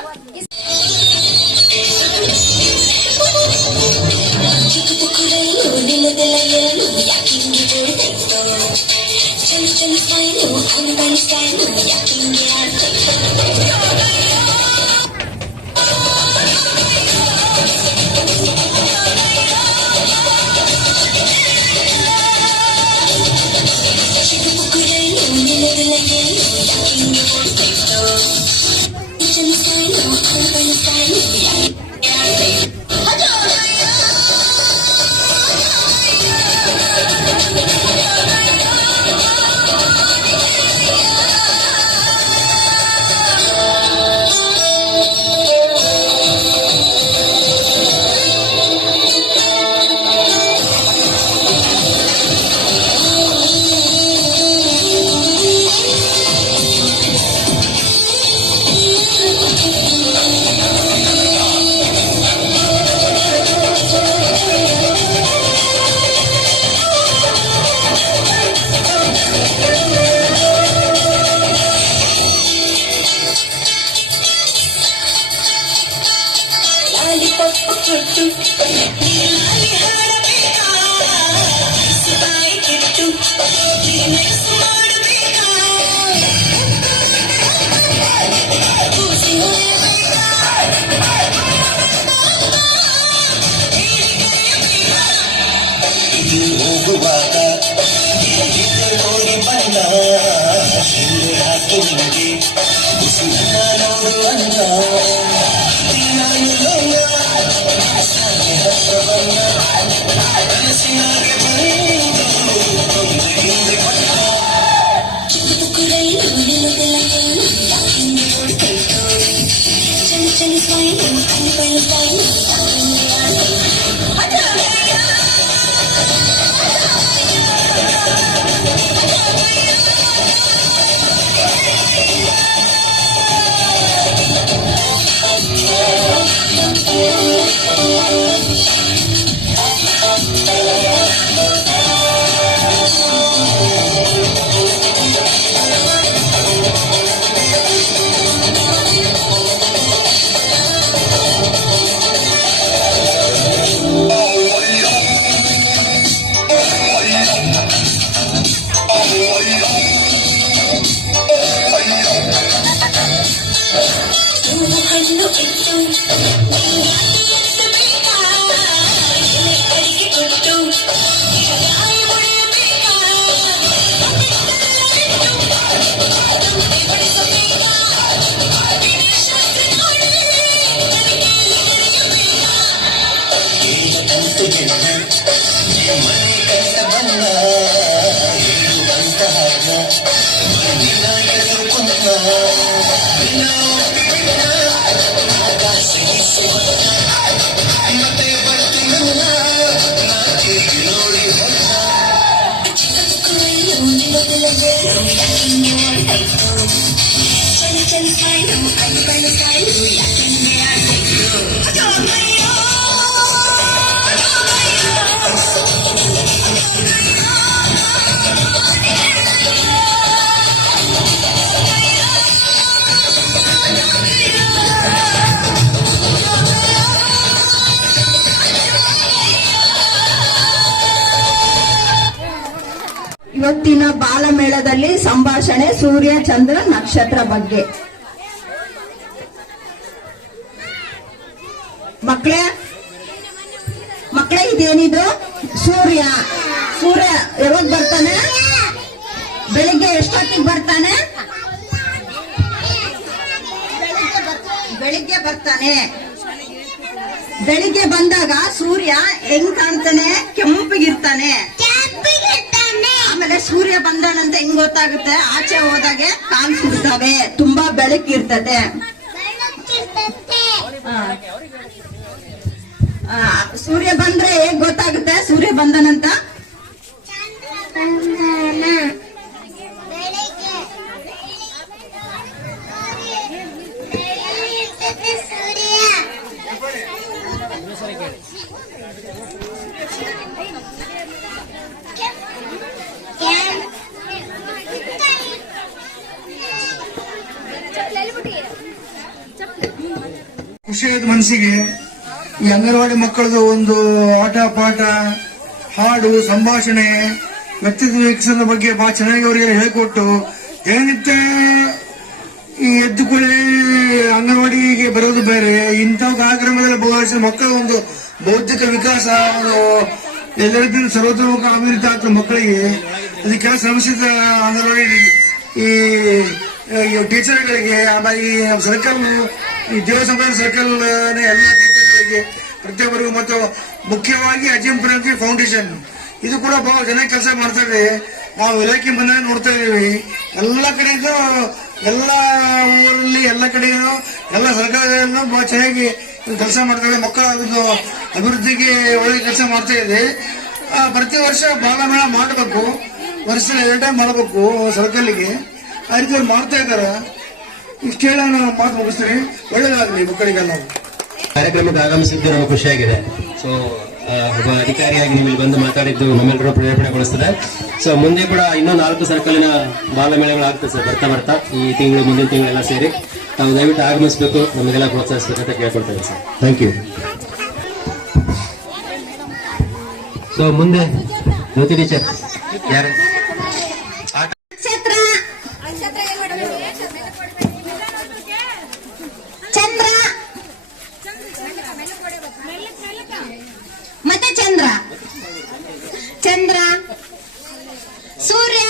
ಮನೆ ಕಂಡ ಬಲ್ಲ ಹೇಳುವಂತ ಇವತ್ತಿನ ಬಾಲಮೇಳದಲ್ಲಿ ಸಂಭಾಷಣೆ ಸೂರ್ಯ ಚಂದ್ರ ನಕ್ಷತ್ರ ಬಗ್ಗೆ. ಮಕ್ಕಳೇ ಇದೇನಿದು? ಸೂರ್ಯ ಯಾವಾಗ ಬರ್ತಾನೆ? ಬೆಳಿಗ್ಗೆ ಎಷ್ಟೊತ್ತಿಗೆ ಬರ್ತಾನೆ? ಬೆಳಿಗ್ಗೆ ಬರ್ತಾನೆ. ಬೆಳಿಗ್ಗೆ ಬಂದಾಗ ಸೂರ್ಯ ಹೆಂಗ್ ಕಾಣ್ತಾನೆ? ಕೆಂಪಿಗಿರ್ತಾನೆ. ಆಮೇಲೆ ಸೂರ್ಯ ಬಂದಾನಂತ ಹೆಂಗ್ ಗೊತ್ತಾಗುತ್ತೆ? ಆಚೆ ಹೋದಾಗೆ ಕಾಲ್ ಸುಡ್ತವೆ, ತುಂಬಾ ಬೆಳಕಿರ್ತದೆ. ಸೂರ್ಯ ಬಂದ್ರೆ ಹೇಗ್ ಗೊತ್ತಾಗುತ್ತೆ ಸೂರ್ಯ ಬಂದನಂತ? ಖುಷಿ ಆಯ್ತು ಮನಸ್ಸಿಗೆ. ಈ ಅಂಗನವಾಡಿ ಮಕ್ಕಳದು ಒಂದು ಆಟ ಪಾಠ, ಹಾಡು, ಸಂಭಾಷಣೆ, ವ್ಯಕ್ತಿತ್ವ ವಿಕಸನದ ಬಗ್ಗೆ ಬಹಳ ಚೆನ್ನಾಗಿ ಅವರಿಗೆ ಹೇಳಿಕೊಟ್ಟು, ಏನಿತ್ತ ಈ ಎದ್ದುಕೊಳ್ಳಿ ಅಂಗನವಾಡಿಗೆ ಬರೋದು ಬೇರೆ, ಇಂಥ ಕಾರ್ಯಕ್ರಮದಲ್ಲಿ ಭಾಗವಹಿಸಿದ ಮಕ್ಕಳ ಒಂದು ಬೌದ್ಧಿಕ ವಿಕಾಸ, ಎಲ್ಲ ರೀತಿಯ ಸರ್ವತೋಮುಖ ಅಭಿವೃದ್ಧಿ ಆಗ್ತದೆ ಮಕ್ಕಳಿಗೆ. ಅದಕ್ಕೆಲ್ಲ ಶ್ರಮಿಸಿದ ಅಂಗನವಾಡಿ ಈ ಟೀಚರ್ಗಳಿಗೆ, ಆಮೇಲೆ ಈ ನಮ್ಮ ಸರ್ಕಲ್, ಈ ದೇವಸಂಪ್ರದಾಯ ಸರ್ಕಲ್ ಎಲ್ಲ ಟೀಚರ್ಗಳಿಗೆ ಪ್ರತಿಯೊಬ್ಬರಿಗೂ, ಮತ್ತು ಮುಖ್ಯವಾಗಿ ಅಜಿಂಪುರ ಫೌಂಡೇಶನ್ ಇದು ಕೂಡ ಬಹಳ ಚೆನ್ನಾಗಿ ಕೆಲಸ ಮಾಡ್ತಾರೆ. ನಾವು ಇಲಾಖೆ ಬಂದಾಗ ನೋಡ್ತಾ ಇದೀವಿ, ಎಲ್ಲ ಕಡೆಗೂ, ಎಲ್ಲ ಊರಲ್ಲಿ, ಎಲ್ಲ ಕಡೆಗೂ, ಎಲ್ಲ ಸರ್ಕಾರಗಳನ್ನು ಬಹಳ ಚೆನ್ನಾಗಿ ಕೆಲಸ ಮಾಡ್ತಾರೆ. ಮಕ್ಕಳ ಒಂದು ಅಭಿವೃದ್ಧಿಗೆ ಒಳ್ಳೆ ಕೆಲಸ ಮಾಡ್ತಾ ಇದೆ. ಪ್ರತಿ ವರ್ಷ ಬಾಲಮೇಳ ಮಾಡಬೇಕು, ವರ್ಷದಲ್ಲಿ 2 ಟೈಮ್ ಮಾಡಬೇಕು ಸರ್ಕಲ್ಗೆ. ಆ ರೀತಿ ಅವ್ರು ಮಾಡ್ತಾ ಇದ್ದಾರೆ. ಇಷ್ಟು ಹೇಳ ನಾವು ಮಾತು ಮುಗಿಸ್ತೀನಿ. ಒಳ್ಳೇದಾಗಲಿ ಮಕ್ಕಳಿಗೆಲ್ಲ. ಕಾರ್ಯಕ್ರಮಕ್ಕೆ ಆಗಮಿಸಿದ್ದು ನಮಗೆ ಖುಷಿಯಾಗಿದೆ. ಸೊ ಒಬ್ಬ ಅಧಿಕಾರಿಯಾಗಿ ನೀವು ಇಲ್ಲಿ ಬಂದು ಮಾತಾಡಿದ್ದು ನಮ್ಮೆಲ್ಲರೂ ಪ್ರೇರಣೆಗೊಳಿಸ್ತದೆ. ಸೊ ಮುಂದೆ ಕೂಡ ಇನ್ನೂ 4 ಸರ್ಕಲಿನ ಬಾಲಮೇಳಗಳಾಗ್ತದೆ ಸರ್, ಬರ್ತಾ ಈ ತಿಂಗಳು, ಮುಂದಿನ ತಿಂಗಳೆಲ್ಲ ಸೇರಿ ತಾವು ದಯವಿಟ್ಟು ಆಗಮಿಸಬೇಕು, ನಮಗೆಲ್ಲ ಪ್ರೋತ್ಸಾಹಿಸಬೇಕಂತ ಕೇಳ್ಕೊಳ್ತೇವೆ ಸರ್. Thank you. ಸೊ ಮುಂದೆ ಜ್ಯೋತಿ ಟೀಚರ್ ಯಾರು? ಚಂದ್ರ ಮತ್ತೆ ಚಂದ್ರ, ಸೂರ್ಯ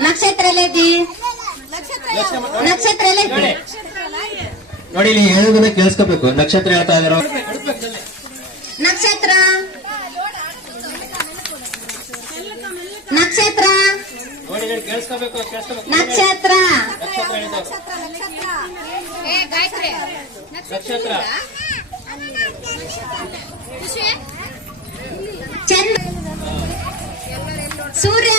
ನಕ್ಷತ್ರ ಎಲ್ಲೈತಿ? ನಕ್ಷತ್ರ ಎಲ್ಲೈತಿ? ನೋಡಿ, ನೀವು ಹೇಳೋದನ್ನ ಕೇಳಿಸ್ಕೋಬೇಕು. ನಕ್ಷತ್ರ ಹೇಳ್ತಾ ಇದಾರೋ? ನಕ್ಷತ್ರ ಚಂದ್ರ, ಸೂರ್ಯ,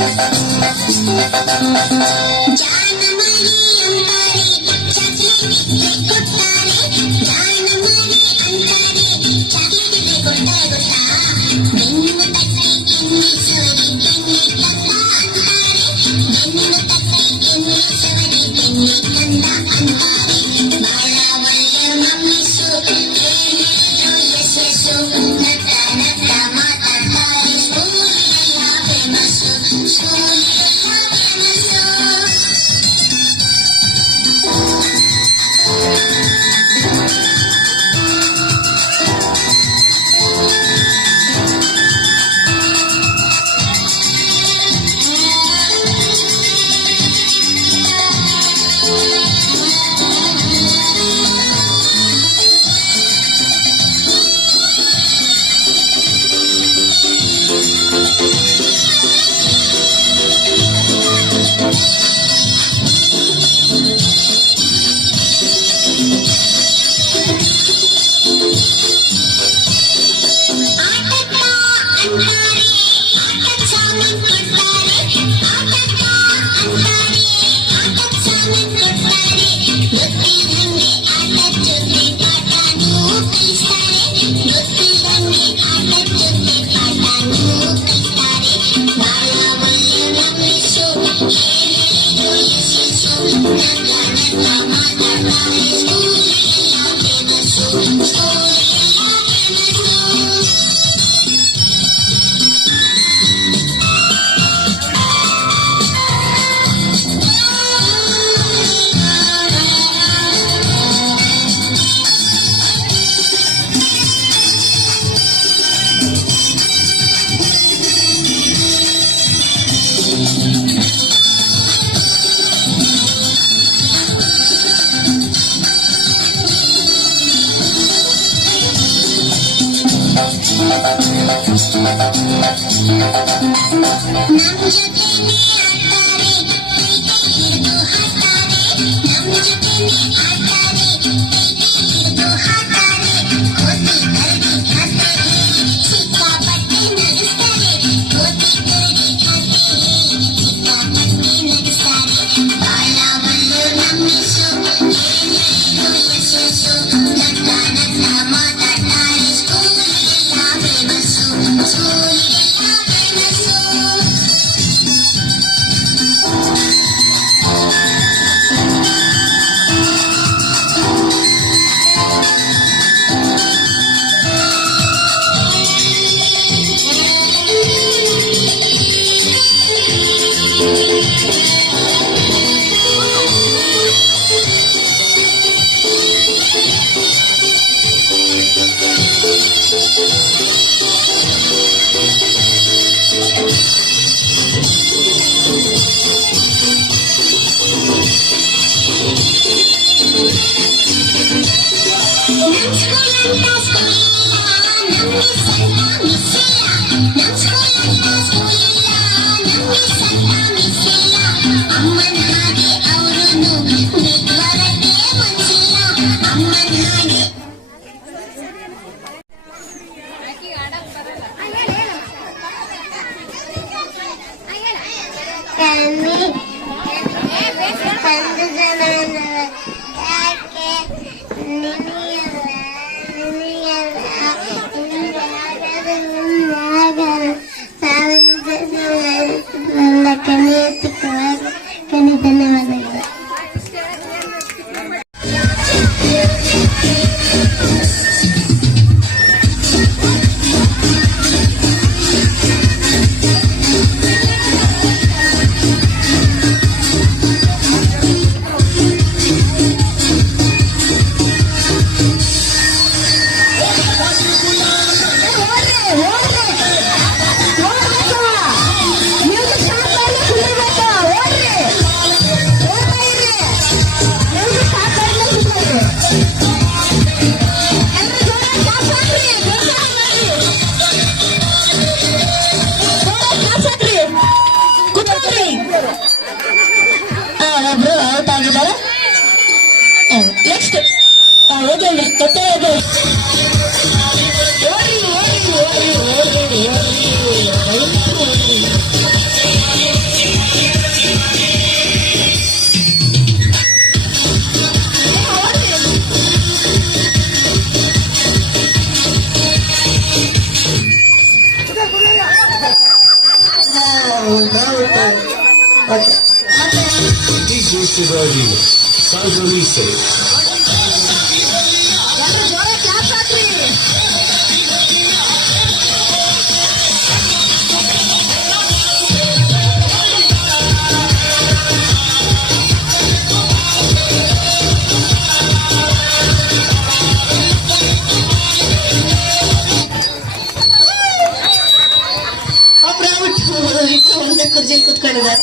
ಓಡ್ರಿ ಮೀಸೆ. ಒಂದೇ ಕುರ್ಜಿಯಲ್ಲಿ ಕುತ್ಕೊಂಡಿದ್ದಾರೆ.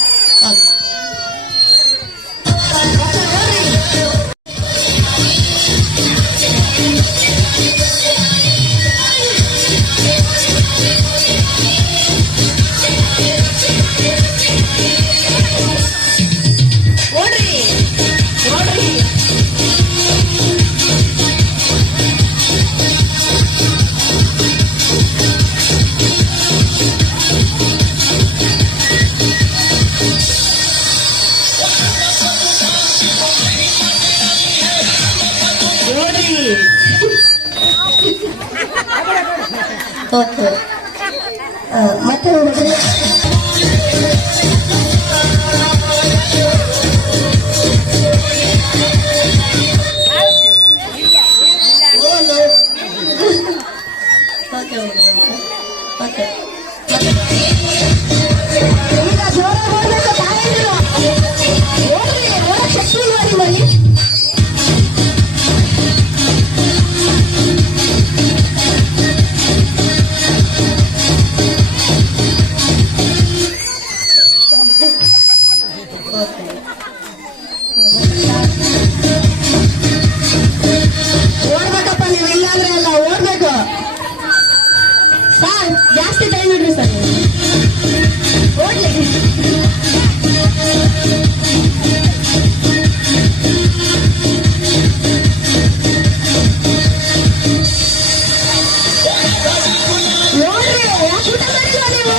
ಓಕೆ, ಮತ್ತೆ ಹೋದ್ರೆ ಓಕೆ ಓಕೆ ಈಗ ಜೋರ ಹೋಗ್ಬೇಕು ತಾಯಂದಿರು. ಓಡ್ರಿ, ಓಡಕ್ ಶಕ್ತಿ ನೋಡಿ ಮರಿ. ಓಡ್ಬೇಕಪ್ಪ ನೀವು, ಇಲ್ಲಾಂದ್ರೆ ಅಲ್ಲ, ಓಡ್ಬೇಕು ಸರ್. ಜಾಸ್ತಿ ಟೈಮ್ ಇಡ್ರಿ ಸರ್, ಓಡ್ಲಿ. ನೋಡ್ರಿ, ಯಾಕೆ ಊಟ ಮಾಡಿಲ್ಲ ನೀವು?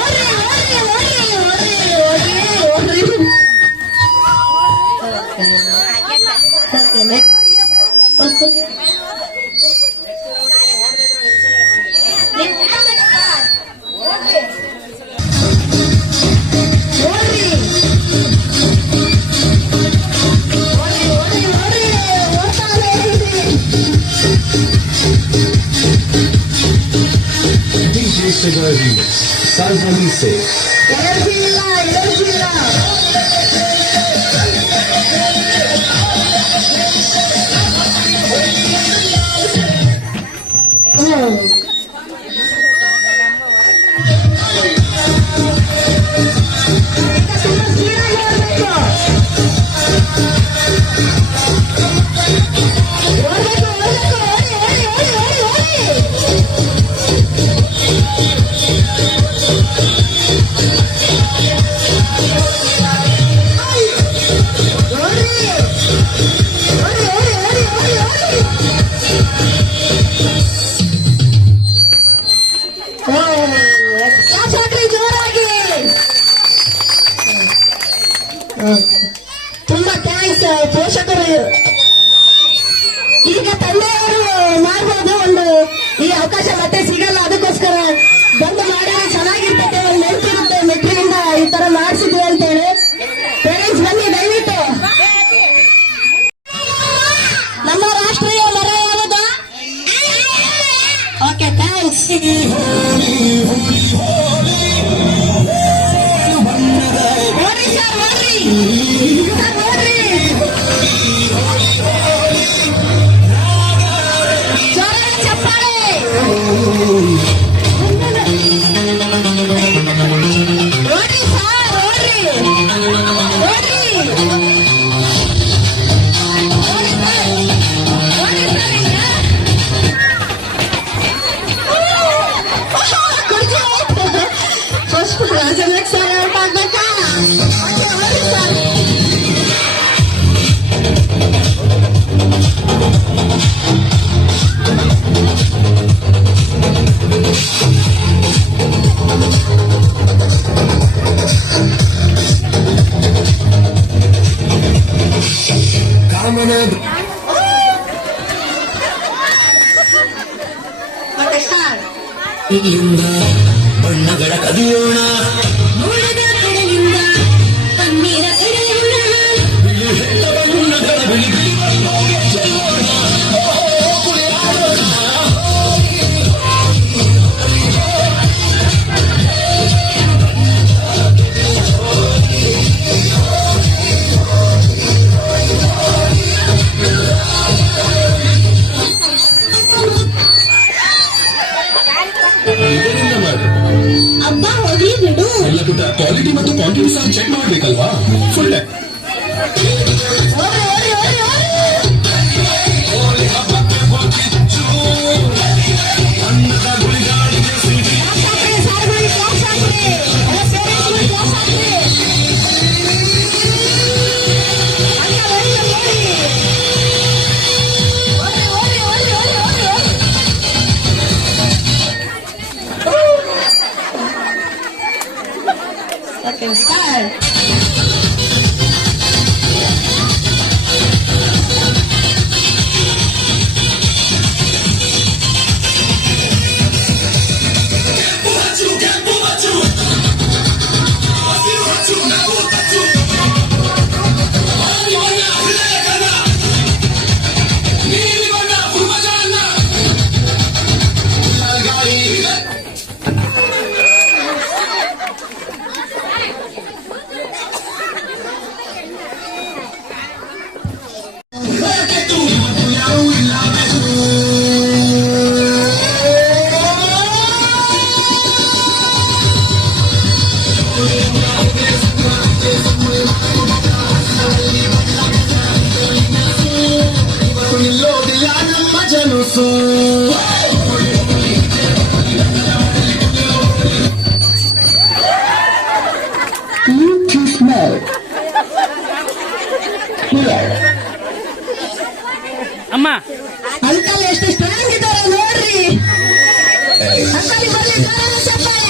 ಓಡ್ರಿ ಓಡ್ರಿ ಓಡ್ರಿ ಓಡ್ರಿ ಓಡ್ರಿ ಓಡ್ರಿ. Okay, next DJ Sugar Remix, Salsa Mixe. Energy ಇಲ್ಲ, ಎನರ್ಜಿ ಇಲ್ಲ. ತುಂಬಾ ಥ್ಯಾಂಕ್ಸ್ ಪೋಷಕರು. ಈಗ ತಂದೆಯವರು ಮಾಡ್ಬೋದು, ಒಂದು ಈ ಅವಕಾಶ ಮತ್ತೆ ಸಿಗಲ್ಲ, ಅದಕ್ಕೋಸ್ಕರ ಬಂದು ಮಾಡಿದ್ರೆ ಚೆನ್ನಾಗಿರ್ತದೆ, ಒಂದು ನೆನಪಿರುತ್ತೆ ಮೆಟ್ರಿಯಿಂದ ಈ ತರ ಮಾಡಿಸಿದ್ವಿ ಅಂತೇಳಿ. ಪೇರೆಂಟ್ಸ್ ಬನ್ನಿ ದಯವಿಟ್ಟು. ನಮ್ಮ ರಾಷ್ಟ್ರೀಯ ಮರ ಯಾವುದು? Okay, thanks. ನೋಡ್ರಿ ಸರ್, ನೋಡ್ರಿ ಸರ್, ನೋಡ್ರಿ ಜೋರಾದ ಚಪ್ಪಾಳೆ. ನೋಡ್ರಿ ಸರ್, ನೋಡ್ರಿ ನೋಡ್ರಿ ಫಸ್ಟ್ ರಾಜನಾಥ್ ಸರ್ ಔಟ್ ಆಗ್ಬೇಕಾ? ಮತ್ತೆ ಸರ್ ಇಲ್ಲಿಂದ ಬಣ್ಣಗಳ ಕದಿಯೋಣ, ನೋಡದ ಕಡೆಯಿಂದ ಕಣ್ಣೀರ ಕಡೆಯೋಣ, ಬಿಳಿ ಬಣ್ಣ ಅಮ್ಮ ಅಂಕಲ್ ಎಷ್ಟು ಸ್ಟ್ರಾಂಗ್ ಇದ್ದಾರೆ ನೋಡ್ರಿ. ಅಂಕಲ್ ಬರ್ಲಿ ಚಪ್ಪಾಳೆ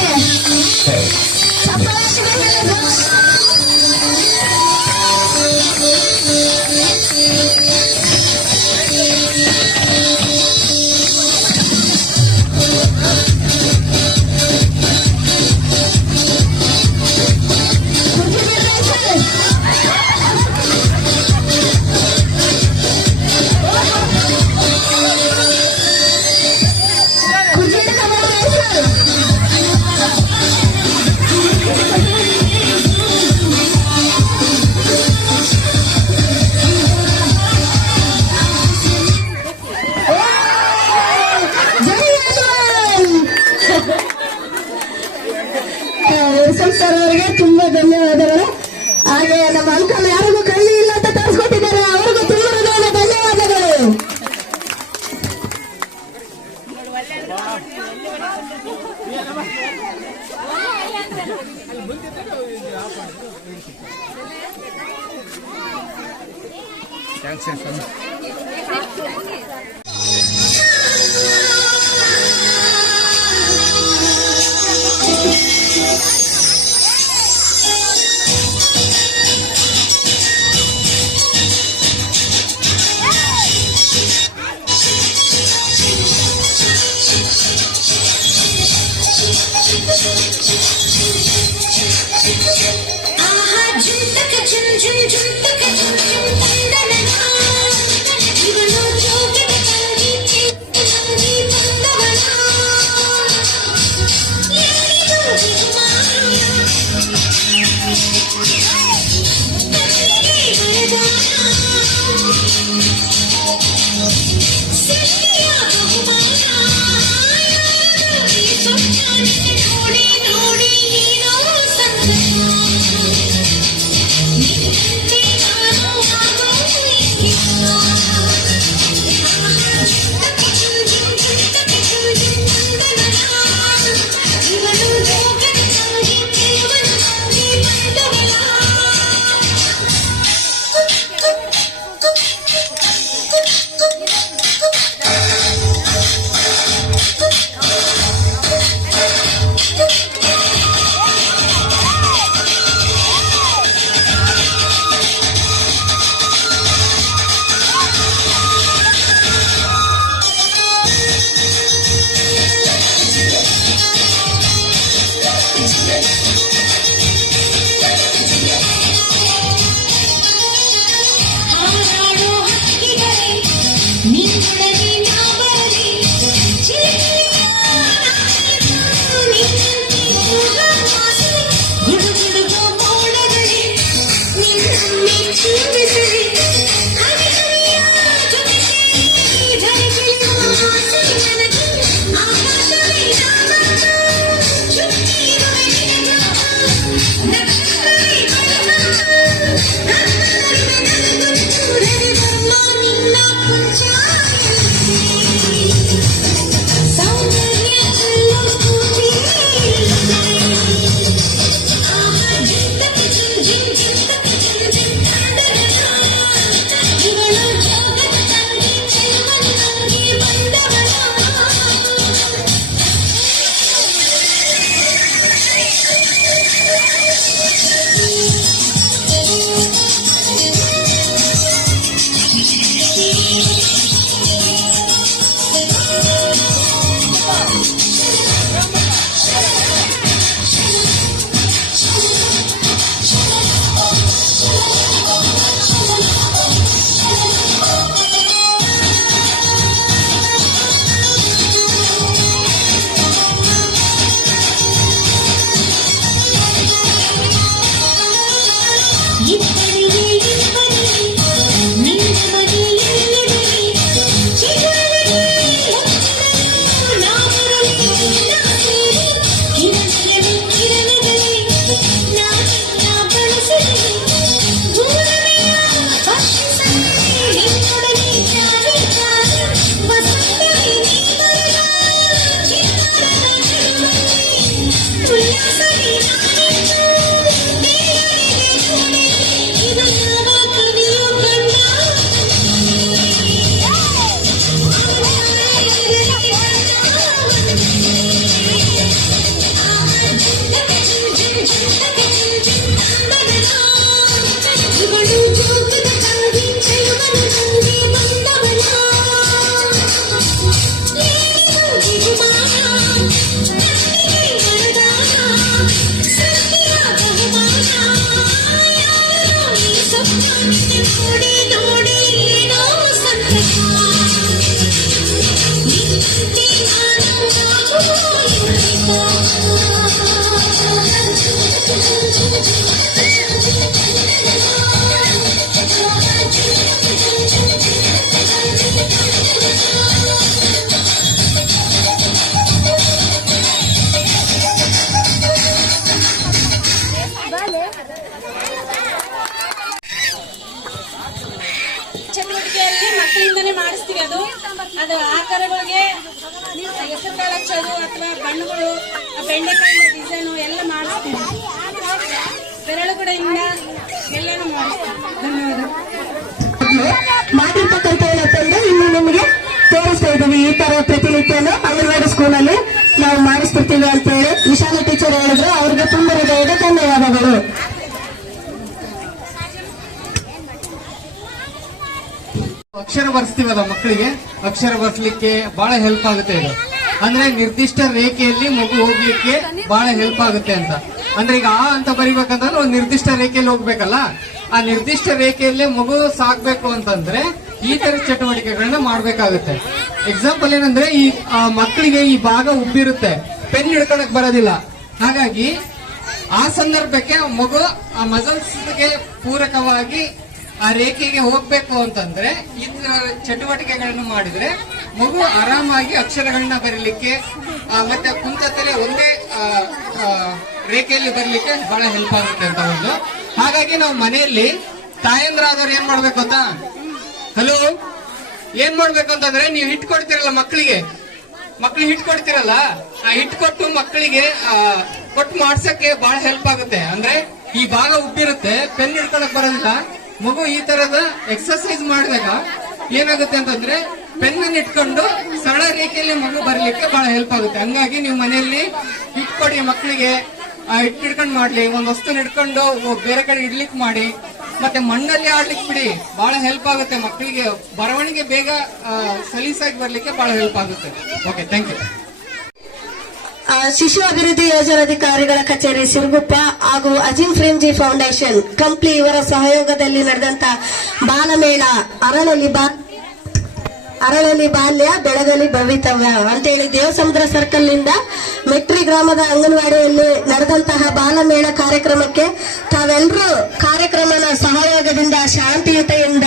ಸರ್ ಅವರಿಗೆ ತುಂಬಾ ಧನ್ಯವಾದಗಳು. ಹಾಗೆ ನಮ್ಮ ಅಂಕಲ್ ಯಾರಿಗೂ ಕಣ್ಣು ಇಲ್ಲ ಅಂತ ತರಿಸ್ಕೊಟ್ಟಿದ್ದಾರೆ, ಅವ್ರಿಗೂ ತುಂಬಾ ಧನ್ಯವಾದಗಳು. ಚಟುವಟಿಕೆಯಲ್ಲಿ ಮಕ್ಕಳಿಂದನೇ ಮಾಡಿಸ್ತೀವಿ. ಅದು ಆಕಾರಗಳಿಗೆ ಹೆಸರು ಕಾಳು ಹಚ್ಚೋದು ಅಥವಾ ಬಣ್ಣಗಳು, ಬೆಂಡೆಕಾಯಿ ಡಿಸೈನು ಎಲ್ಲ ಮಾಡಿಸ್ತೀವಿ. ಬೆರಳುಗಡೆಯಿಂದ ಎಲ್ಲನೂ ಮಾಡಿಸ್ತೀವಿ. ಧನ್ಯವಾದ. ಮಾಡಿರ್ತಕ್ಕಂಥ ಏನಂತಂದ್ರೆ ಇನ್ನು ನಿಮಗೆ ತೋರಿಸ್ತಾ ಇದ್ದೀವಿ. ಈ ತರ ಪ್ರತಿನಿತ್ಯನ ಅಂಗನವಾಡಿ ಸ್ಕೂಲಲ್ಲಿ ನಾವು ಮಾಡಿಸ್ತಿರ್ತೀವಿ ಅಂತ ಹೇಳಿ ವಿಶಾಲ ಟೀಚರ್ ಹೇಳಿದ್ರು. ಅವ್ರಿಗೆ ತುಂಬ ಹೃದಯದ ಧನ್ಯವಾದಗಳು. ಅಕ್ಷರ ಬರ್ಸ್ತೀವಲ್ಲ ಮಕ್ಕಳಿಗೆ, ಅಕ್ಷರ ಬರ್ಸ್ಲಿಕ್ಕೆ ಬಹಳ ಹೆಲ್ಪ್ ಆಗುತ್ತೆ ಇದು. ಅಂದ್ರೆ ನಿರ್ದಿಷ್ಟ ರೇಖೆಯಲ್ಲಿ ಮಗು ಹೋಗ್ಲಿಕ್ಕೆ ಬಹಳ ಹೆಲ್ಪ್ ಆಗುತ್ತೆ ಅಂತ. ಅಂದ್ರೆ ಈಗ ಆ ಅಂತ ಬರಿಬೇಕಂತಂದ್ರೆ ಒಂದು ನಿರ್ದಿಷ್ಟ ರೇಖೆಯಲ್ಲಿ ಹೋಗ್ಬೇಕಲ್ಲ, ಆ ನಿರ್ದಿಷ್ಟ ರೇಖೆಯಲ್ಲೇ ಮಗು ಸಾಕ್ಬೇಕು ಅಂತಂದ್ರೆ ಈ ತರ ಚಟುವಟಿಕೆಗಳನ್ನ ಮಾಡ್ಬೇಕಾಗುತ್ತೆ. ಎಕ್ಸಾಂಪಲ್ ಏನಂದ್ರೆ ಈ ಮಕ್ಕಳಿಗೆ ಈ ಭಾಗ ಉಬ್ಬಿರುತ್ತೆ, ಪೆನ್ ಹಿಡ್ಕೊಳಕ್ ಬರೋದಿಲ್ಲ. ಹಾಗಾಗಿ ಆ ಸಂದರ್ಭಕ್ಕೆ ಮಗು ಆ ಮಸಲ್ಸ್ಗೆ ಪೂರಕವಾಗಿ ಆ ರೇಖೆಗೆ ಹೋಗ್ಬೇಕು ಅಂತಂದ್ರೆ ಈ ಚಟುವಟಿಕೆಗಳನ್ನು ಮಾಡಿದ್ರೆ ಮಗು ಆರಾಮಾಗಿ ಅಕ್ಷರಗಳನ್ನ ಬರೀಲಿಕ್ಕೆ ಮತ್ತೆ ಕುಂತಲ್ಲೇ ಒಂದೇ ರೇಖೆಯಲ್ಲಿ ಬರಲಿಕ್ಕೆ ಬಹಳ ಹೆಲ್ಪ್ ಆಗುತ್ತೆ ಅಂತ ಒಂದು. ಹಾಗಾಗಿ ನಾವು ಮನೆಯಲ್ಲಿ ತಾಯಂದ್ರಾದವ್ರು ಏನ್ ಮಾಡ್ಬೇಕು ಅಂತ, ಹಲೋ, ಏನ್ ಮಾಡ್ಬೇಕು ಅಂತಂದ್ರೆ ನೀವು ಹಿಟ್ ಕೊಡ್ತಿರಲ್ಲ ಮಕ್ಕಳಿಗೆ ಹಿಟ್ ಕೊಡ್ತಿರಲ್ಲ, ಆ ಹಿಟ್ ಕೊಟ್ಟು ಮಕ್ಕಳಿಗೆ ಕೊಟ್ಟು ಮಾಡ್ಸಕ್ಕೆ ಬಹಳ ಹೆಲ್ಪ್ ಆಗುತ್ತೆ. ಅಂದ್ರೆ ಈ ಭಾಗ ಉಬ್ಬಿರುತ್ತೆ, ಪೆನ್ ಹಿಡ್ಕೊಳಕ್ ಬರೋದಿಲ್ಲ. ಮಗು ಈ ತರದ ಎಕ್ಸರ್ಸೈಸ್ ಮಾಡಿದಾಗ ಏನಾಗುತ್ತೆ ಅಂತಂದ್ರೆ ಪೆನ್ ಅನ್ನು ಇಟ್ಕೊಂಡು ಸರಳ ರೇಖೆಯಲ್ಲಿ ಮಗು ಬರಲಿಕ್ಕೆ ಬಹಳ ಹೆಲ್ಪ್ ಆಗುತ್ತೆ. ಹಂಗಾಗಿ ನೀವು ಮನೆಯಲ್ಲಿ ಇಟ್ಕೊಡಿ ಮಕ್ಕಳಿಗೆ, ಹಿಡ್ಕೊಂಡು ಮಾಡ್ಲಿ, ಒಂದ್ ವಸ್ತು ಹಿಡ್ಕೊಂಡು ಬೇರೆ ಕಡೆ ಇಡ್ಲಿಕ್ಕೆ ಮಾಡಿ, ಮತ್ತೆ ಮಣ್ಣಲ್ಲಿ ಆಡ್ಲಿಕ್ಕೆ ಬಿಡಿ, ಬಹಳ ಹೆಲ್ಪ್ ಆಗುತ್ತೆ ಮಕ್ಕಳಿಗೆ. ಬರವಣಿಗೆ ಬೇಗ ಸಲೀಸಾಗಿ ಬರ್ಲಿಕ್ಕೆ ಬಹಳ ಹೆಲ್ಪ್ ಆಗುತ್ತೆ. Okay, thank you. ಶಿಶು ಅಭಿವೃದ್ಧಿ ಯೋಜನಾಧಿಕಾರಿಗಳ ಕಚೇರಿ ಸಿರುಗುಪ್ಪ ಹಾಗೂ ಅಜಿಂ ಫ್ರೆಂಜಿ ಫೌಂಡೇಶನ್ ಕಂಪ್ಲಿ ಇವರ ಸಹಯೋಗದಲ್ಲಿ ನಡೆದಂತ ಬಾಲಮೇಳ ಅರಳಲಿ ಬಾಲ್ಯ ಬೆಳಗಲಿ ಭವಿತವ್ಯ ಅಂತೇಳಿ ದೇವಸಮುದ್ರ ಸರ್ಕಲ್ ನಿಂದ ಮೆಟ್ರಿ ಗ್ರಾಮದ ಅಂಗನವಾಡಿಯಲ್ಲಿ ನಡೆದಂತಹ ಬಾಲಮೇಳ ಕಾರ್ಯಕ್ರಮಕ್ಕೆ ತಾವೆಲ್ಲರೂ ಕಾರ್ಯಕ್ರಮದ ಸಹಯೋಗದಿಂದ ಶಾಂತಿಯುತೆಯಿಂದ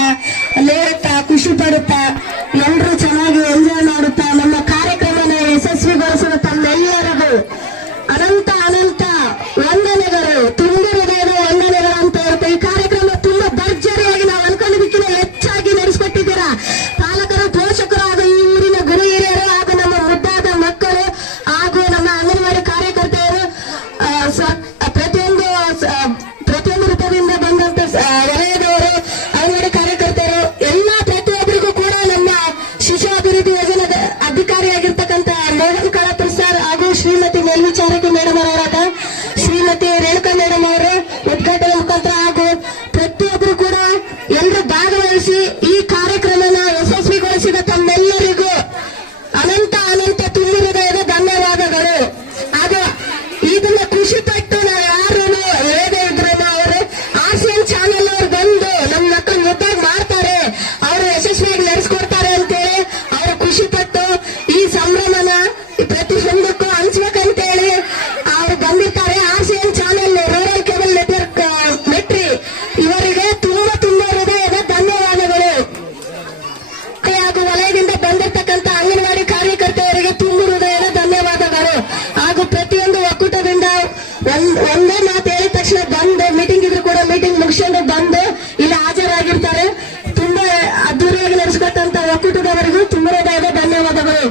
ನೋಡುತ್ತಾ ಖುಷಿ ಪಡುತ್ತಾ ಎಲ್ಲರೂ ಚೆನ್ನಾಗಿ ಎಂಜಾಯ್ ಮಾಡುತ್ತಾ ನಮ್ಮ ಕಾರ್ಯಕ್ರಮನ ಯಶಸ್ವಿಗೊಳಿಸುವ ತಮ್ಮೆಲ್ಲರಿಗೂ ಅನಂತ ಅನಂತ ವಂದನೆಗಳು, ತುಂಬ ಹೃದಯದ ವಂದನೆಗಳು ಅಂತ ಹೇಳ್ತಾ ಈ ಕಾರ್ಯಕ್ರಮ ತುಂಬಾ ಭರ್ಜರಿಯಾಗಿ ನಾವು ಅನ್ಕೊಂಡಿದ್ದಕ್ಕಿಂತ ಹೆಚ್ಚಾಗಿ ನಡೆಸಿಕೊಟ್ಟಿದ್ದೀರಾ. ಪಾಲಕರು, ಪೋಷಕರು ಹಾಗೂ ಈ ಊರಿನ ಗುರು ಹಿರಿಯರು ಹಾಗೂ ನಮ್ಮ ಮುದ್ದಾದ ಮಕ್ಕಳು ಹಾಗೂ ನಮ್ಮ ಅಂಗನವಾಡಿ ಕಾರ್ಯಕರ್ತೆಯರು, ಪ್ರತಿಯೊಂದು ರೂಪದಿಂದ ಬಂದಂತ ವಲಯದವರು, ಅಂಗನವಾಡಿ ಕಾರ್ಯಕರ್ತರು ಎಲ್ಲ ಪ್ರತಿಯೊಬ್ಬರಿಗೂ ಕೂಡ ನಮ್ಮ ಶಿಶು ಅಭಿವೃದ್ಧಿ ಯೋಜನೆದ ಅಧಿಕಾರಿಯಾಗಿರ್ತಕ್ಕಂಥ ಮೋಹನ್ ಕಳಪುರ್ ಸರ್ ಹಾಗೂ ಶ್ರೀಮತಿ ಮೇಲ್ವಿಚಾರಕಿ ಮೇಡಮ್ ಅವರಾದ ಶ್ರೀಮತಿ ರೇಣುಕಾ ಮೇಡಮ್ ಅವರು ಉದ್ಘಾಟನೆ ಮುಖಾಂತರ ಹಾಗೂ ಪ್ರತಿಯೊಬ್ಬರು ಕೂಡ ಎಲ್ಲರೂ ಭಾಗವಹಿಸಿ ಈ ಕಾರ್ಯಕ್ರಮನ ಯಶಸ್ವಿಗೊಳಿಸಿದ ತಮ್ಮೆಲ್ಲರಿಗೂ ಅನಂತ ಅನಂತ ತುಂಬ ಹೃದಯದ ಧನ್ಯವಾದಗಳು. ಹಾಗೂ ಇದನ್ನ ಖುಷಿ ಪಟ್ಟು ನಾವು ಯಾರು ಹೇಗೆ ಇದ್ರು ಅವರು ಆರ್ಸಿಎನ್ ಚಾನೆಲ್ ಅವ್ರು ಬಂದು ನಮ್ಮ ಮಕ್ಕಳು ಮುದ್ದಾಗಿ ಮಾಡ್ತಾರೆ, ಅವರು ಯಶಸ್ವಿಯಾಗಿ ನಡೆಸ್ಕೊಡ್ತಾರೆ ಅಂತೇಳಿ ಅವರು ಖುಷಿ ಪಟ್ಟು ಈ ಸಂಭ್ರಮನ ಪ್ರತಿಯೊಂದಕ್ಕೂ ಹಂಚ್ಬೇಕಂತೇಳಿ ಅವರು ಬಂದಿರ್ತಾರೆ. ಆರ್ಸಿಎನ್ ಚಾನೆಲ್, ರೂರಲ್ ಕೇಬಲ್ ನೆಟ್ವರ್ಕ್ ಮೆಟ್ರಿ ಇವರಿಗೆ ತುಂಬಾ ತುಂಬಾ ಹೃದಯದ ಧನ್ಯವಾದಗಳು. ಹಾಗೂ ವಲಯದಿಂದ ಬಂದಿರತಕ್ಕಂಥ ಅಂಗನವಾಡಿ ಕಾರ್ಯಕರ್ತೆಯರಿಗೆ ತುಂಬ ಹೃದಯದ ಧನ್ಯವಾದಗಳು. ಹಾಗೂ ಪ್ರತಿಯೊಂದು ಒಕ್ಕೂಟದಿಂದ ಒಂದೇ ಮಾತು ಹೇಳಿದ ತಕ್ಷಣ ಬಂದು ಮೀಟಿಂಗ್ ಇದ್ರು ಕೂಡ ಮೀಟಿಂಗ್ ಮುಗಿಸ್ಕೊಂಡು ಬಂದು ಇಲ್ಲಿ ಹಾಜರಾಗಿರ್ತಾರೆ. ತುಂಬಾ ಅದ್ದೂರಿಯಾಗಿ ನಡೆಸಿಕೊಟ್ಟಂತ ಒಕ್ಕೂಟದವರಿಗೂ ತುಂಬ ಹೃದಯದ ಧನ್ಯವಾದಗಳು.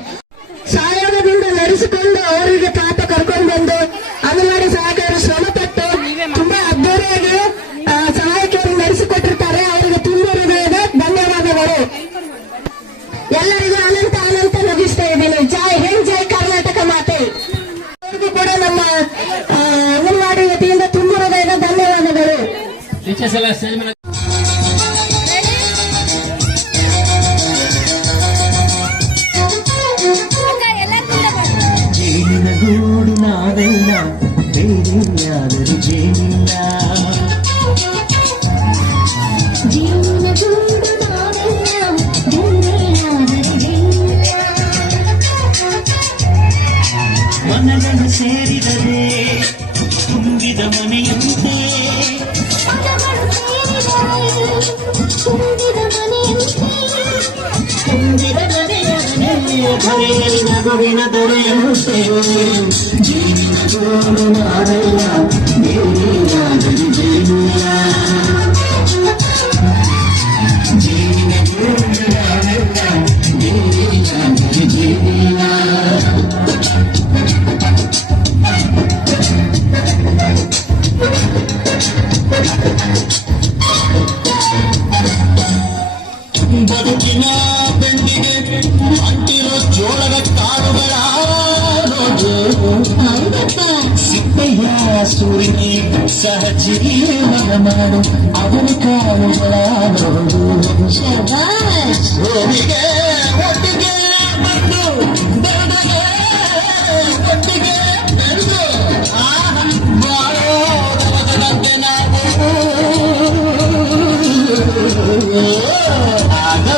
ಸಹಯೋಗದಿಂದ ನಡೆಸಿಕೊಂಡು ಅವರಿಗೆ ಪಾಪ ಕರ್ಕೊಂಡು ಬಂದು ಅಂಗನವಾಡಿ ಸಹಾಯಕರು ಶ್ರಮಪಟ್ಟು ತುಂಬಾ ಅದ್ದೂರಿಯಾಗಿ ಸಹಾಯಕರು ನಡೆಸಿಕೊಟ್ಟಿರ್ತಾರೆ. ಅವರಿಗೆ ತುಂಬ ಹೃದಯದ ಧನ್ಯವಾದಗಳು. ಎಲ್ಲರಿಗೂ ಅನಂತ ಅನಂತ ನಗಿಸ್ತಾ ಇದ್ದೀನಿ. ಜೈ ಹಿಂದ್, ಜೈ ಕರ್ನಾಟಕ ಮಾತೆ. ಅವರಿಗೂ ಕೂಡ ನಮ್ಮ ಅಂಗನವಾಡಿ ವತಿಯಿಂದ ತುಂಬ ಹೃದಯದ ಧನ್ಯವಾದಗಳು. ಟೀಚರ್ಸ್ ಎಲ್ಲ ಸ್ಟೇಜ್ ಮೇಲೆ ಜೇನಿನ ಗೂಡು ನಾವೆಲ್ಲ ಬೇರೆಯಾದರೂ ಜೇನಿಲ್ಲ, ಜೀವನ ಗೂಡು ನಾವೆಲ್ಲ ಬೇರೆಯಾದರೆ ಜೇನಿಲ್ಲ. ಮನಗಳು ಸೇರಿದರೆ ತುಂಬಿದ ಮನೆಯಂತೆ, ಮನಗಳು ಸೇರಿದರೆ ತುಂಬಿದ ಮನೆಯಂತೆ, ತುಂಬಿದ ಧರೆಯಲ್ಲಿ ನಗುವಿನ ದೊರೆಯಂತೆ. ಜೇನಿನ ಗೂಡು ನಾವೆಲ್ಲ ಬೇರೆಯಾದರೂ ಜೇನಿಲ್ಲ, ಜೇನಿನ ಬದುಕಿನ ಬೆಂಡಿಗೆ ಅಂಟಿರೋ ಜೋಳದ ಕಾಳುಗಳ ಸಿಪ್ಪಯ್ಯ ಸೂರಿನಿ ಸಹಜೀವನ ಮಾಡು ಅವನ ಕಾಳುಗಳ ನೋಡು ಭೂಮಿಗೆ ಒಟ್ಟಿಗೆ ಬಂದು ಬೆಳೆದಗೆ ಒಟ್ಟಿಗೆ ಬೆಳೆದು ಬಾಳೋದಕ್ಕೆ ನಾವು ಆಗ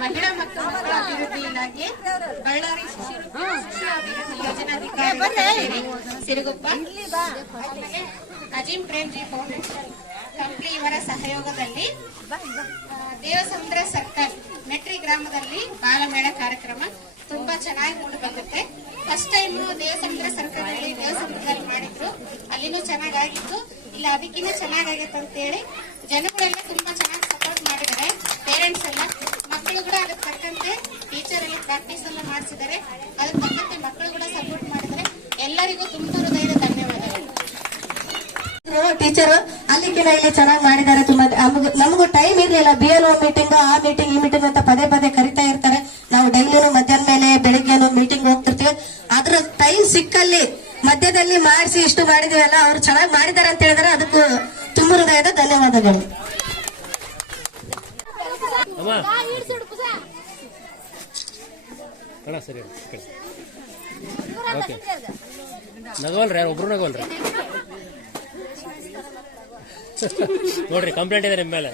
ಮಹಿಳಾ ಮತ್ತು ಮಕ್ಕಳ ಅಭಿವೃದ್ಧಿ ಇಲಾಖೆ ಬಳ್ಳಾರಿ ಶಿಶು ಯೋಜನಾಧಿಕಾರಿ ಸಿರುಗುಪ್ಪ, ಅಜಿಂ ಪ್ರೇಮ್ಜಿ ಫೌಂಡೇಶನ್ ಕಂಪ್ಲಿ ಇವರ ಸಹಯೋಗದಲ್ಲಿ ದೇವಸಮುದ್ರ ಸರ್ಕಲ್ ಮೆಟ್ರಿ ಗ್ರಾಮದಲ್ಲಿ ಬಾಲಮೇಳ ಕಾರ್ಯಕ್ರಮ ತುಂಬಾ ಚೆನ್ನಾಗಿ ಮೂಡಿ ಬಂದಿರುತ್ತೆ. ಫಸ್ಟ್ ಟೈಮ್ ದೇವಸಮುದ್ರ ಸರ್ಕಲ್ ಅಲ್ಲಿ ದೇವಸಮುದ್ರದಲ್ಲಿ ಮಾಡಿದ್ರು, ಅಲ್ಲಿನೂ ಚೆನ್ನಾಗಾಗಿತ್ತು. ಇಲ್ಲ ಅದಕ್ಕಿಂತ ಚೆನ್ನಾಗಾಗಿತ್ತು ಅಂತ ಹೇಳಿ ಜನಗಳೆಲ್ಲ ತುಂಬಾ ಚೆನ್ನಾಗಿ ಸಪೋರ್ಟ್ ಮಾಡಿದ್ದಾರೆ. ಪೇರೆಂಟ್ಸ್ ಎಲ್ಲ ಮಕ್ಕಳು ಕೂಡ ಅದಕ್ಕೆ ತಕ್ಕಂತೆ ಟೀಚರ್ ಎಲ್ಲ ಪ್ರಾಕ್ಟೀಸ್ ಎಲ್ಲ ಮಾಡಿಸಿದ್ದಾರೆ. ಅದಕ್ಕೆ ತಕ್ಕಂತೆ ಮಕ್ಕಳು ಕೂಡ ಸಪೋರ್ಟ್ ಮಾಡಿದ್ದಾರೆ. ಎಲ್ಲರಿಗೂ ತುಂಬ ಹೃದಯದ ಧನ್ಯವಾದಗಳು. ಟೀಚರ್ ಅಲ್ಲಿಗಿನ ಇಲ್ಲಿ ಚೆನ್ನಾಗಿ ಮಾಡಿದ್ದಾರೆ. ತುಂಬಾ ನಮಗೂ ಟೈಮ್ ಇರ್ಲಿಲ್ಲ. BLO ಮೀಟಿಂಗ್, ಆ ಮೀಟಿಂಗ್, ಈ ಮೀಟಿಂಗ್ ಅಂತ ಪದೇ ಪದೇ ಕರಿತಾ ಇರ್ತಾರೆ. ನಾವು ಡೈಲಿನೂ ಮಧ್ಯಾಹ್ನ ಮೇಲೆ ಬೆಳಿಗ್ಗೆನೂ ಮೀಟಿಂಗ್ ಹೋಗ್ತಿರ್ತೀವಿ. ಅದ್ರ ಟೈಮ್ ಸಿಕ್ಕಲ್ಲಿ ಮಧ್ಯದಲ್ಲಿ ಮಾಡಿಸಿ ಇಷ್ಟು ಮಾಡಿದೀವಲ್ಲ, ಅವ್ರು ಚೆನ್ನಾಗಿ ಮಾಡಿದ್ದಾರೆ ಅಂತ ಹೇಳಿದ್ರೆ ಅದಕ್ಕೂ ತುಂಬ ಹೃದಯದ ಧನ್ಯವಾದಗಳು. ಸರಿ ನಗವಲ್ರಿ, ಒಬ್ರು ನಗವಲ್ರಿ. ನೋಡ್ರಿ ಕಂಪ್ಲೇಂಟ್ ಇದೆ ನಿಮ್ಮ ಮೇಲೆ.